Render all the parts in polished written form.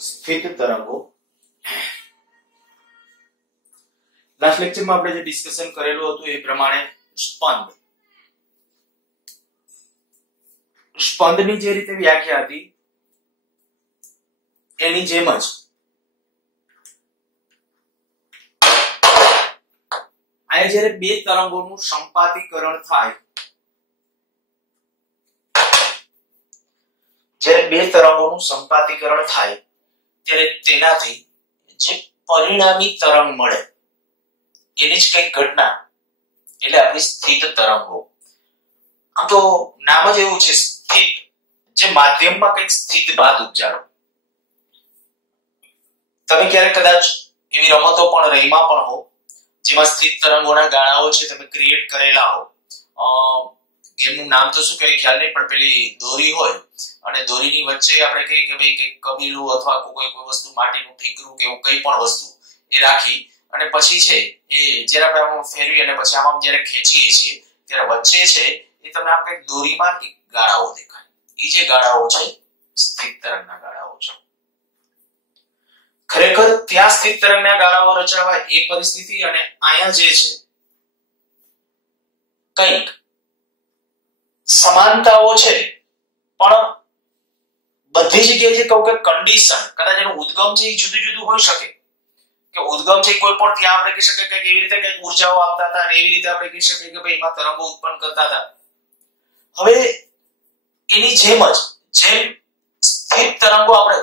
સ્થિત તરંગો લાસ્ટ લેક્ચરમાં આપણે જે ડિસ્કશન કરેલું હતું એ પ્રમાણે સ્પંદની જે રીતે વ્યાખ્યા હતી એની જેમ જ આ જ્યારે બે તરંગોનું સંપાતીકરણ થાય, જ્યારે બે તરંગોનું સંપાતીકરણ થાય ત્યારે તેનાથી જે પરિણામી તરંગ મળે એની જ કઈ ઘટના એટલે આપણી સ્થિત તરંગો. આમ તો નામ જ એવું છે સ્થિત, જે માધ્યમમાં કઈક સ્થિત ભાત ઉપજાવે. તમે ક્યારેક કદાચ એવી રમતો પણ રહીમાં પણ હો જેમાં સ્થિત તરંગોના ગાળાઓ છે તમે ક્રિએટ કરેલા હો. ગેમનું નામ તો શું કહેવાય ખ્યાલ નહીં, પણ પેલી દોરી હોય અને દોરીની વચ્ચે આપણે કહીએ કે ભાઈ કઈક કબીલું અથવા કોઈ વસ્તુ માટીનું ઠીકરું કે એવું કઈ પણ વસ્તુ એ રાખી અને પછી છે એ જ્યારે આપણે આમ ફેરવી અને પછી આમ જ્યારે ખેંચીએ છીએ ત્યારે વચ્ચે છે એ તમે આમ કઈક દોરીમાં એક ગાળાઓ દેખાય. એ જે ગાળાઓ છે સ્થિત તરંગના ગાળાઓ છે. ખરેખર ત્યાં સ્થિત તરંગના ગાળાઓ રચાવા એ પરિસ્થિતિ અને અહીંયા જે છે કઈક સમાનતાઓ છે, પણ બધી જગ્યાએ જે કહું કે કન્ડિશન કદાચ એનું ઉદ્ગમ છે એ જુદું જુદું હોઈ શકે કે ઉદ્ગમ છે કોઈ પણ ત્યાં આપણે કહી શકીએ કે એવી રીતે કઈક ઉર્જાઓ આપતા હતા અને એવી રીતે આપણે કહી શકીએ કે ભાઈ એમાં તરંગો ઉત્પન્ન કરતા હતા. હવે એની જેમ જ જેમ સ્થિત તરંગો આપણે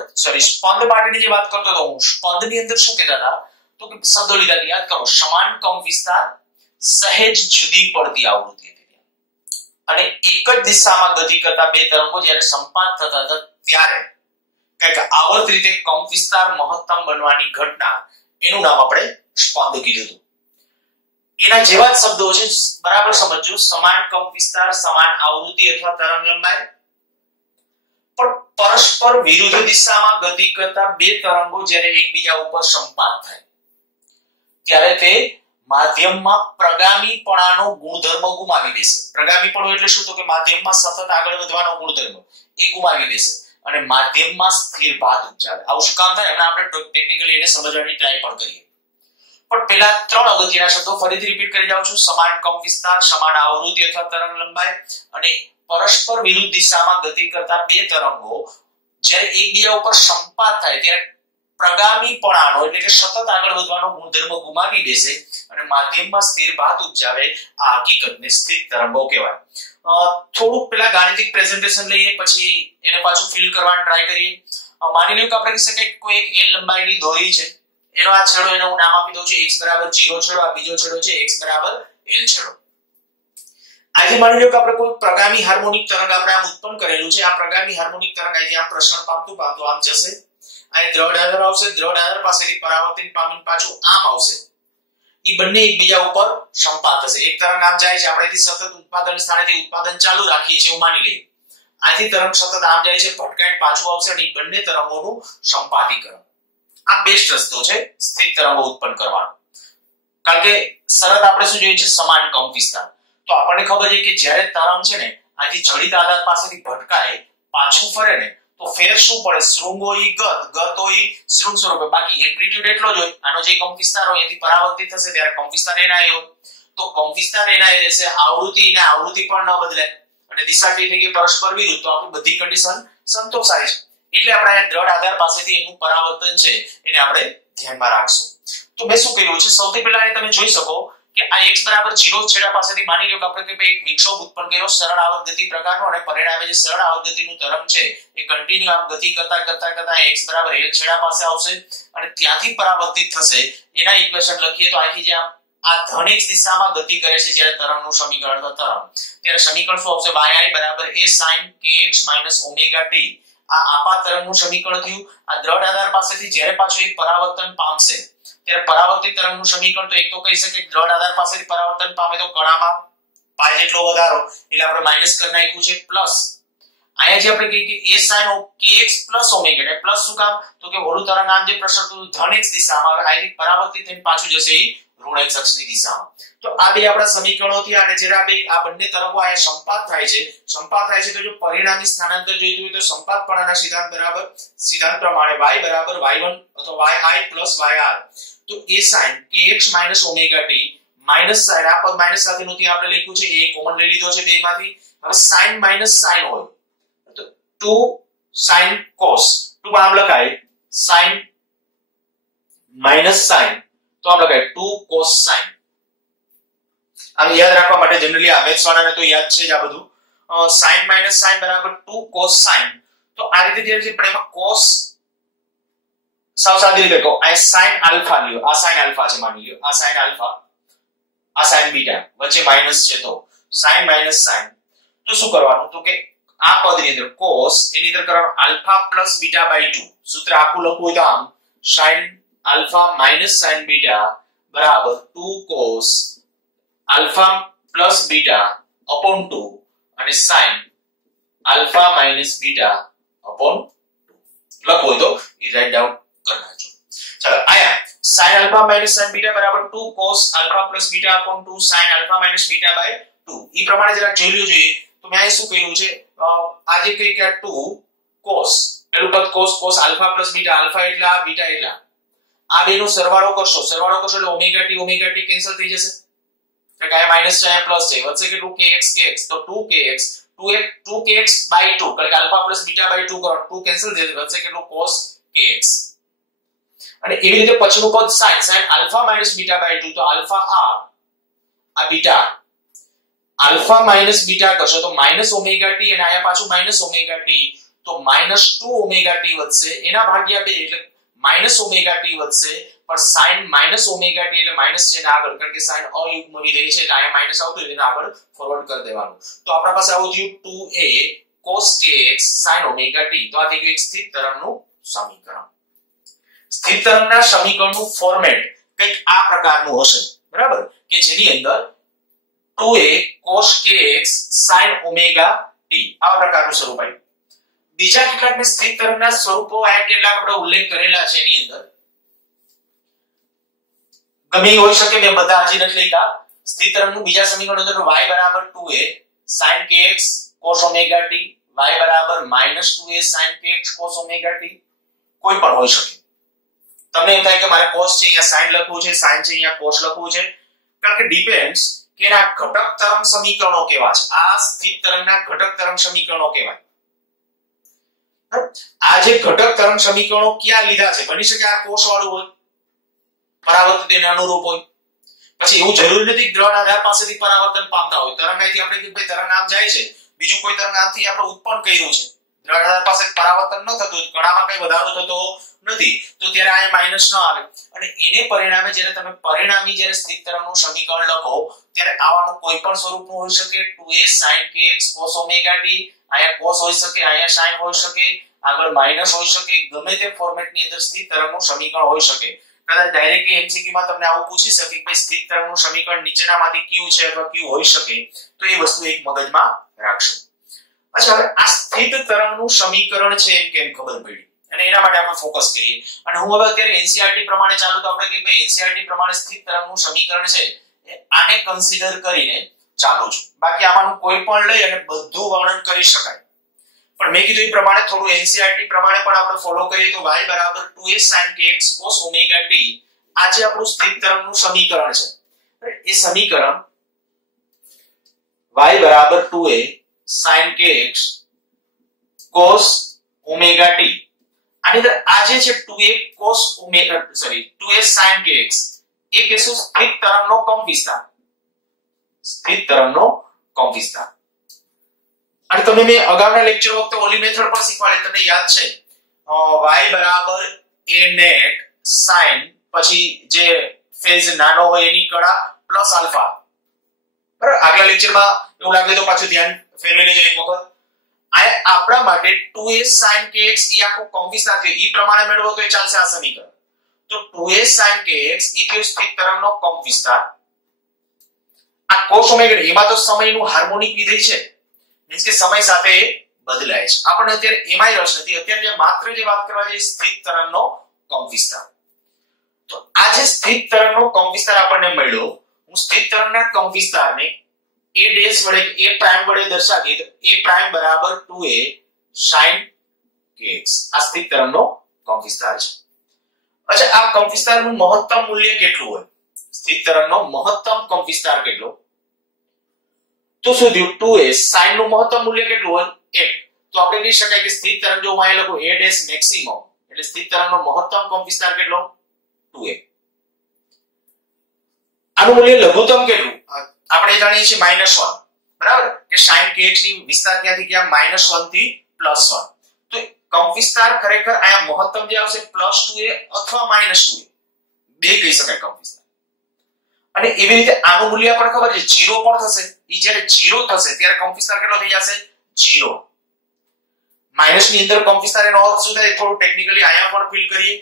સ્પંદ માટેની જે વાત કરતો હતો હું, સ્પંદની અંદર શું કહેતા હતા તો કે શબ્દો લીધા યાદ કરો, સમાન કંપ વિસ્તાર, સહેજ જુદી પડતી આવૃત્તિ અને એક જ દિશામાં ગતિ કરતા બે તરંગો જ્યારે સંપાત થતા હતા ત્યારે કંઈક આવર્ત રીતે કંપ વિસ્તાર મહત્તમ બનવાની ઘટના, એનું નામ આપણે સ્પંદ કીધું હતું. એના જેવા જ શબ્દો છે, બરાબર સમજો. સમાન કંપ વિસ્તાર, સમાન આવૃત્તિ અથવા તરંગ લંબાઈ, પણ પરસ્પર વિરુદ્ધ દિશામાં ગતિ કરતા બે તરંગો જ્યારે એકબીજા ઉપર સંપાત થાય ત્યારે તે માધ્યમમાં પ્રગામીપણાનો ગુણધર્મ ગુમાવી દેશે. પ્રગામીપણું એટલે શું તો કે માધ્યમમાં સતત આગળ વધવાનો ગુણધર્મ એ ગુમાવી દેશે અને માધ્યમમાં સ્થિર ભાત ઉપજાવે. આવું શું કામ થાય એના આપણે ટેકનિકલી એને સમજવાની ટ્રાય પણ કરીએ. પણ પેલા ત્રણ અગત્યના શબ્દો ફરીથી રિપીટ કરી જાઉં છું. સમાન કંપ વિસ્તાર, સમાન આવૃત્તિ અથવા તરંગ લંબાઈ અને પરસ્પર વિરુદ્ધ દિશામાં ગતિ કરતા બે તરંગો જ્યારે એકબીજા ઉપર સંપાત થાય ત્યારે પ્રગામીપણાનો એટલે કે સતત આગળ વધવાનો ગુણધર્મ ગુમાવી દેશે અને માધ્યમમાં સ્થિર ભાત ઉપજાવે. આ હકીકતને સ્થિત તરંગો કહેવાય. થોડુંક પેલા ગાણિતિક પ્રેઝન્ટેશન લઈએ પછી એને પાછું ફિલ કરવાની ટ્રાય કરીએ. માની લો કે આપણે કહી શકીએ કોઈ એક l લંબાઈની દોરી છે, એનો આ છેડો એને હું નામ આપી દઉં છું x બરાબર 0 છેડો, આ બીજો છેડો છે x બરાબર l છેડો. આજે માની લો કે આપણે કોઈ પ્રગામી હાર્મોનિક તરંગ આપણે આમ ઉત્પન્ન કરેલું છે. આ પ્રગામી હાર્મોનિક તરંગ આજે આમ પ્રસરણ પામતું આમ જશે, અહીં દ્રઢ આધાર આવશે, દ્રઢ આધાર પાસેથી પરાવર્તિત પામીને પાછું આમ આવશે. એ બંને એકબીજા ઉપર સંપાત થશે. એક તરંગ આમ જાય છે, આપણેથી સતત ઉત્પાદન સ્થાનેથી ઉત્પાદન ચાલુ રાખીએ છીએ એવું માની લઈએ. આથી તરંગ સતત આમ જાય છે, ભટકાઈને પાછું આવશે અને એ બંને તરંગોનું સંપાતીકરણ. આ બેસ્ટ રસ્તો છે સ્થિત તરંગો ઉત્પન્ન કરવાનો. કારણ કે શરત આપણે શું જોઈએ છે સમાન કંપ વિસ્તાર. તો આપણને ખબર છે કે જ્યારે તરંગ છે ને આથી જડિત આધાર પાસેથી ભટકાય પાછું ફરે ને તો ફેર શું પડે, શૃંગો ઈ ગત હોય શૃંગ સ્વરૂપે, બાકી એમ્પ્લિટ્યુડ એટલો જ હોય. આનો જે કંપ વિસ્તાર હોય એથી પરાવર્તિત થશે ત્યારે કંપ વિસ્તાર એના હોય તો કંપ વિસ્તાર એના રહેશે. આવૃત્તિ ને આવૃત્તિ પણ ન બદલે અને દિશા કઈ થઈ ગઈ પરસ્પર વિરુદ્ધ, તો આપણી બધી કન્ડિશન સંતોષાય છે. એટલે આપણે આ દ્રઢ આધાર પાસેથી એનું પરાવર્તન છે એને આપણે ધ્યાનમાં રાખશું. તો મેં શું કર્યું છે, સૌથી પહેલા તમે જોઈ શકો કે આ x બરાબર 0 છેડા પાસેથી માની લો કે આપણે કે એક વિક્ષોભ ઉત્પન્ન કર્યો સરળ આવર્ત ગતિ પ્રકારનો અને પરિણામે જે સરળ આવર્ત ગતિનું તરંગ છે એ કન્ટિન્યુ આમ ગતિ કરતા x બરાબર l છેડા પાસે આવશે અને ત્યાંથી પરાવર્તિત થશે. એના ઇક્વેશન લખીએ તો આખી જે આ ધન x દિશામાં ગતિ કરે છે જ્યારે તરંગનું સમીકરણ તરંગ, ત્યારે સમીકરણ શું આવશે, y બરાબર a sin kx - omega t. આ આપા તરંગનું સમીકરણ થયું. આ દ્રઢ આધાર પાસેથી જ્યારે પાછું એક પરાવર્તન પામશે ત્યારે પરાવર્તિત તરંગનું સમીકરણ તો એક તો કહી શકીએ દ્રઢ આધાર પાસેથી પરાવર્તન પામે તો કણામાં પાઈ જેટલો વધારો એટલે આપણે માઈનસ કરી નાખ્યું છે પ્લસ. અહીંયા જે આપણે કહીએ કે a sin kx + omega એટલે પ્લસ શું કામ તો કે ઓલું તરંગ આમ જે પ્રસરતું ધન x દિશામાં હવે આથી પરાવર્તિત થઈને પાછું જશે એ ઋણ x અક્ષની દિશામાં. તો આ બે આપણા સમીકરણો થયા અને જ્યારે આ બંને તરંગો આ સંપાત થાય છે તો જો પરિણામી સ્થાનાંતર જોઈતું હોય તો સંપાતપણાના સિદ્ધાંત પ્રમાણે y બરાબર y1 અથવા yi plus yr. તો a sin kx omega t minus sin આ પદ માઈનસ સાથેનું ત્યાં આપણે લખ્યું છે એ કોમન લઈ લીધો છે બેમાંથી. હવે sin માઈનસ sin હોય તો 2 sin cos તો આમ લખાય sin માઈનસ sin તો આમ લખાય 2 cos sin. આમ યાદ રાખવા માટે જનરલી આ મેથ્સ વાળાને તો યાદ છે જ આ બધું. sin માઈનસ sin બરાબર 2 cos sin. તો આ રીતે જે છે પણ એમાં cos સાવ સાદી રીતે કહો આ sin આલ્ફા લ્યો, આ sin આલ્ફા છે માની લ્યો, આ sin આલ્ફા આ sin બીટા વચ્ચે માઈનસ છે તો sin માઈનસ sin. તો શું કરવાનું તો કે આ પદની અંદર cos એની અંદર કરવાનું આલ્ફા પ્લસ બીટા બાય 2. સૂત્ર આખું લખવું હોય તો આમ sin alpha minus sin beta બરાબર 2 cos alpha plus beta upon 2 અને sin alpha minus beta upon 2 લખવું હોય તો એ રાઈટ ડાઉન करना जो. चलो आया sin alpha minus sin beta बराबर 2 cos alpha plus beta upon 2 sin alpha minus beta by 2. ई प्रमाणे जरा જોઈ લ્યો જોઈએ તો મેં અહીં શું કર્યું છે આજે કઈ કે 2 cos પેલું પદ cos alpha plus beta alpha એટલે આ બીટા એટલે આ બેનો સરવાળો કરશો એટલે ઓમેગા ટી કેન્સલ થઈ જશે. તો કાય માઈનસ છે પ્લસ છે વચ્ચે કેટલું kx તો 2kx by 2 કારણ કે અલ્ફા પ્લસ બીટા by 2 કરો 2 કેન્સલ થઈ જશે વચ્ચે કેટલું cos kx. અને એવી રીતે પછીનું પદ sin alpha minus beta by 2 તો આલ્ફા આ બીટા આલ્ફા માઈનસ બીટા કરશો તો માઈનસ ઓમેગા ટી અને આયા પાછું માઈનસ ઓમેગા ટી તો માઈનસ 2 ઓમેગા ટી વધશે એના ભાગ્યા 2 એટલે માઈનસ ઓમેગા ટી વધશે પણ sin માઈનસ ઓમેગા ટી એટલે માઈનસ છે ને આગળ કારણ કે sin અયુગ્મ વિધેય છે એટલે આયા માઈનસ આવતું એટલે આગળ ફોરવર્ડ કરી દેવાનું. તો આપણા પાસે આવું થયું 2a cos kx sin omega t. તો આ થઈ ગયું એક સ્થિર તરંગનું સમીકરણ. સ્થિર તરંગના સમીકરણનું ફોર્મેટ કંઈક આ પ્રકારનું હશે બરાબર કે જેની અંદર 2a cos kx sin omega t આ પ્રકારનું સ્વરૂપ આવ્યું. બીજા કેટલાક સ્થિર તરંગના સ્વરૂપો આ કેટલાક આપણે ઉલ્લેખ કરેલા છે એની અંદર ગમે હોઈ શકે મેં બધા હજી નથી લખ્યા. સ્થિર તરંગનું બીજા સમીકરણ અંદર y બરાબર 2a sin kx cos omega t y બરાબર -2a sin kx cos omega t કોઈ પણ હોઈ શકે. તમને એમ થાય કે મારે cos છે અહીંયા sin લખવું છે sin છે અહીંયા cos લખવું છે કારણ કે ડિપેન્ડ્સ કે ના ઘટક તરંગ સમીકરણો કેવા છે. આ સ્થિર તરંગના ઘટક તરંગ સમીકરણો કેવા આ જે ઘટક તરંગ સમીકરણો ક્યાં લીધા છે બની શકે આ cos વાળું હોય પરાવર્તિત તેને અનુરૂપ હોય. પછી એવું જરૂરી નથી કે ગ્રહણ આધાર પાસેથી પરાવર્તન પામતા હોય. તરંગ અહીંથી આપણે કે ભાઈ તરંગ આમ જાય છે બીજું કોઈ તરંગ આમથી આપણે ઉત્પન્ન કર્યું છે ગ્રહણ આધાર પાસે પરાવર્તન ન થતું કણામાં કઈ વધારો થતો નથી તો ત્યારે આ માઈનસ ન આવે અને એને પરિણામે જ્યારે તમે પરિણામી જ્યારે સ્થિર તરંગનું સમીકરણ લખો ત્યારે આવાનું કોઈ પણ સ્વરૂપનું હોઈ શકે 2a sin kx cos omega t આયા cos હોઈ શકે આયા sin હોઈ શકે આગળ માઈનસ હોઈ શકે ગમે તે ફોર્મેટની અંદર સ્થિર તરંગનું સમીકરણ હોઈ શકે. કદાચ ડાયરેક્ટલી એમસીક્યુ માં તમને આવું પૂછી શકે કે સ્થિર તરંગનું સમીકરણ નીચેનામાંથી કયું છે અથવા કયું હોઈ શકે તો એ વસ્તુ એક મગજમાં રાખશો. અચ્છા હવે આ સ્થિર તરંગનું સમીકરણ છે એમ કેમ ખબર પડી અને એના માટે આપણે ફોકસ કરીએ અને હું હવે અત્યારે એનસીઈઆરટી પ્રમાણે ચાલુ તો આપણે કે ભાઈ એનસીઈઆરટી પ્રમાણે સ્થિર તરંગનું સમીકરણ છે આને કન્સિડર કરીને ચાલુ છું. બાકી આમાંનું કોઈ પણ લઈ અને બધું વર્ણન કરી શકાય પણ મેં કીધું એ પ્રમાણે થોડું એનસીઈઆરટી પ્રમાણે પણ આપણે ફોલો કરીએ તો y બરાબર 2a sin kx cos omega t આ જે આપણું સ્થિર તરંગનું સમીકરણ છે એ સમીકરણ y બરાબર 2a sin kx cos omega t આની અંદર આ જે છે 2a cos omega 2a sin kx એ કેસો સ્થિર તરંગનો કંપ વિસ્તાર અને તમને મેં અગાઉના લેક્ચર વખતે ઓલી મેથડ પણ શીખવાડી તમને યાદ છે y બરાબર a net sin પછી જે ફેઝ નાનો હોય એની કળા પ્લસ આલ્ફા બરાબર. આગલા લેક્ચરમાં એવું લાગે તો પાછું ધ્યાન ફેરવી લેજો એક વખત. આ આપણા માટે 2a sin kx ઈ આખો કંપ વિસ્તાર છે ઈ પ્રમાણે મેળવો તો એ ચાલશે આ સમીકરણ. તો 2a sin kx ઈ કે સ્થિર તરંગનો કંપ વિસ્તાર આ cos omega એમાં તો સમયનું હાર્મોનિક વિધેય છે મીન્સ કે સમય સાથે બદલાય છે. આપણે અત્યારે એમાંય રસ નથી અત્યારે જે માત્ર જે વાત કરવા છે સ્થિર તરંગનો કંપ વિસ્તાર. તો આ જે સ્થિત તરંગનો કંપ વિસ્તાર આપણને મળ્યો, હું સ્થિત તરંગના કંપ વિસ્તારને a ડેશ વડે a પ્રાઇમ વડે દર્શાવીએ તો a પ્રાઇમ બરાબર 2a sin kx આ સ્થિત તરંગનો કંપ વિસ્તાર છે. અચ્છા, આ કંપ વિસ્તારનું મહત્તમ મૂલ્ય કેટલું હોય? સ્થિત તરંગનો મહત્તમ કંપ વિસ્તાર કેટલો? તો શું થયું? 2a sin નું મહત્તમ મૂલ્ય કેટલું હોય? 1. તો આપણે કહી શકાય કે સ્થિત તરંગ જો હું અહીં લખું a ડેશ મેક્સિમમ એટલે સ્થિત તરંગનો મહત્તમ કંપ વિસ્તાર કેટલો? 2a. આનું મૂલ્ય લઘુત્તમ કેટલું? આપણે જાણીએ છીએ -1, બરાબર? કે sin kx ની વિસ્તાર ક્યાંથી ક્યાં? -1 થી +1. તો કંપ વિસ્તાર ખરેખર અહીંયા મહત્તમ જે આવશે +2a અથવા -2a, બે કહી શકાય કંપ વિસ્તાર. અને એવી રીતે આનું મૂલ્ય આપણને ખબર છે 0 પણ થશે. ઈ જ્યારે 0 થશે ત્યારે કંપ વિસ્તાર કેટલો થઈ જશે? 0. માઈનસ ની અંદર કંપ વિસ્તાર એનો અર્થ શું થાય? થોડું ટેકનિકલી અહીંયા પણ ફીલ કરીએ.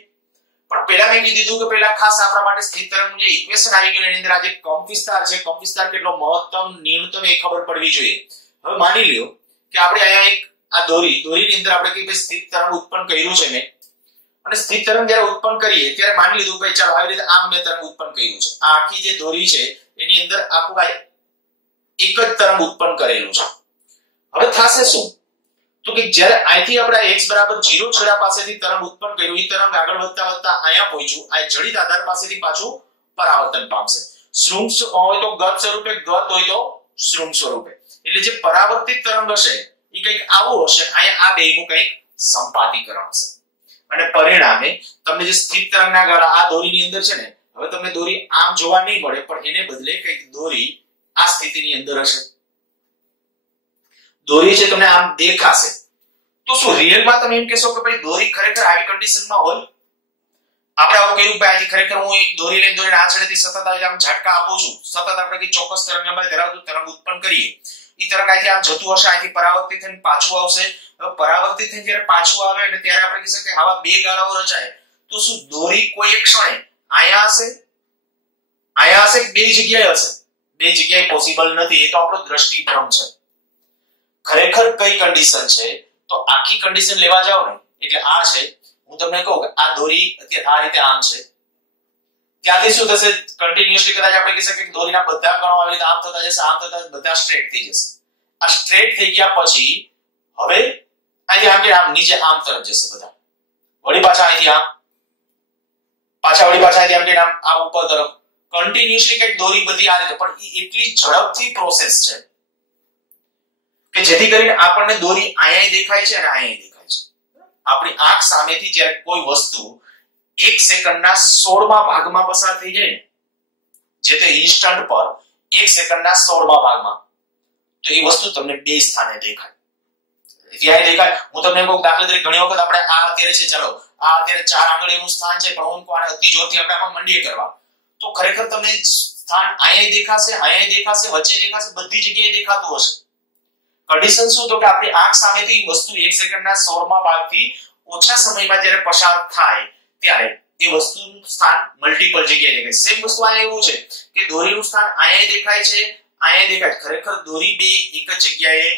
પણ પહેલા મેં કીધું હતું કે પહેલા ખાસ આપણા માટે સ્થિત તરંગનું જે ઇક્વેશન આવી ગયું એની અંદર આ જે કંપ વિસ્તાર છે, કંપ વિસ્તાર કેટલો મહત્તમ ન્યૂનતમ એ ખબર પડવી જોઈએ. હવે માની લ્યો કે આપણે અહીંયા એક આ દોરીની અંદર આપણે કે ભાઈ સ્થિત તરંગ ઉત્પન્ન કર્યું છે મેં, અને સ્થિત તરંગ જ્યારે ઉત્પન્ન કરીએ ત્યારે માની લીધું ભાઈ ચાલો આવી રીતે આમ મેં તરંગ ઉત્પન્ન કર્યું છે. આ આખી જે દોરી છે એની અંદર આખું આ એક જ તરંગ ઉત્પન્ન કરેલું છે. હવે થશે શું? તો કે જ્યારે અહીંથી આપણે x બરાબર 0 છેડા પાસેથી તરંગ ઉત્પન્ન કર્યું, એ તરંગ આગળ વધતા અહીંયા પહોંચ્યું, આ જડિત આધાર પાસેથી પાછું પરાવર્તન પામશે. શૃંગ હોય તો ગત સ્વરૂપે, ગત હોય તો શૃંગ સ્વરૂપે. એટલે જે પરાવર્તિત તરંગ હશે એ કંઈક આવું હશે, અહીંયા આ બેયનું કંઈક સંપાતીકરણ હશે. અને પરિણામે તમને જે સ્થિત તરંગના ગાળા આ દોરીની અંદર છે ને, હવે તમને દોરી આમ જોવા નહીં મળે, પણ એને બદલે કંઈક દોરી આ સ્થિતિની અંદર હશે. દોરી છે તમને આમ દેખાશે. તો શું રિયલમાં તમે એમ કહેશો કે ભાઈ દોરી ખરેખર આવી કન્ડિશનમાં હોય? આપણે આવું કહ્યું ભાઈ આજે ખરેખર હું એક દોરી લઈને આ છેડેથી સતત આવી આમ ઝટકા આપું છું, સતત આપણે કે ચોક્કસ તરંગલંબાઈ ધરાવતું તરંગ ઉત્પન્ન કરીએ, ઈ તરંગ અહીંથી આમ જતું હશે, અહીંથી પરાવર્તિત થઈને પાછું આવશે. હવે પરાવર્તિત થઈને જ્યારે પાછું આવે એટલે ત્યારે આપણે કહી શકીએ કે આવા બે ગાળાઓ રચાય. તો શું દોરી કોઈ એક ક્ષણે અહીંયા હશે કે બે જગ્યાએ હશે? બે જગ્યાએ પોસિબલ નથી. એ તો આપણો દ્રષ્ટિભ્રમ છે. ખરેખર કઈ કન્ડિશન છે? તો આખી કન્ડિશન લેવા જાવ ને એટલે આ છે. હું તમને કહું કે આ દોરી અત્યારે આ રીતે આમ છે, ત્યાંથી શું થશે? કન્ટિન્યુઅસલી કદાચ આપણે કહી શકીએ કે દોરીના બધા કણો આવી રીતે આમ થતા જશે, આમ થતા બધા સ્ટ્રેટ થઈ જશે. આ સ્ટ્રેટ થઈ ગયા પછી હવે અહીંથી આમ કે આમ નીચે આમ તરફ જશે બધા, વળી પાછા અહીંથી આમ, પાછા વળી પાછા અહીંથી આમ કે આમ ઉપર તરફ કન્ટિન્યુઅસલી કઈક દોરી બધી આ રીતે. પણ એ એટલી ઝડપથી પ્રોસેસ છે કે જેથી કરીને આપણને દોરી અહીંયા દેખાય છે અને અહીંયા દેખાય છે. આપણી આંખ સામેથી જ્યારે કોઈ વસ્તુ 1 સેકન્ડના 16મા ભાગમાં પસાર થઈ જાય ને, જે તે ઇન્સ્ટન્ટ પર 1 સેકન્ડના 16મા ભાગમાં, તો એ વસ્તુ તમને બે સ્થાને દેખાય. ત્યાં દેખાય. હું તમને કહું દાખલા તરીકે ઘણી વખત આપણે આ અત્યારે છે, ચાલો આ અત્યારે 4 આંગળીનું સ્થાન છે, પણ હું કોને અતિ જોરથી આપણે આમાં મંડીએ કરવા, તો ખરેખર તમને સ્થાન અહીંયા દેખાશે, અહીંયા દેખાશે, વચ્ચે દેખાશે, બધી જગ્યાએ દેખાતું હશે. કન્ડિશન શું? તો કે આપણી આંખ સામેથી વસ્તુ 1 સેકન્ડના 16મા ભાગથી ઓછા સમયમાં જ્યારે પસાર થાય ત્યારે એ વસ્તુનું સ્થાન મલ્ટીપલ જગ્યાએ દેખાય. સેમ વસ્તુ અહીંયા એવું છે કે દોરીનું સ્થાન અહીંયા દેખાય છે, અહીંયા દેખાય. ખરેખર દોરી બે એક જ જગ્યાએ,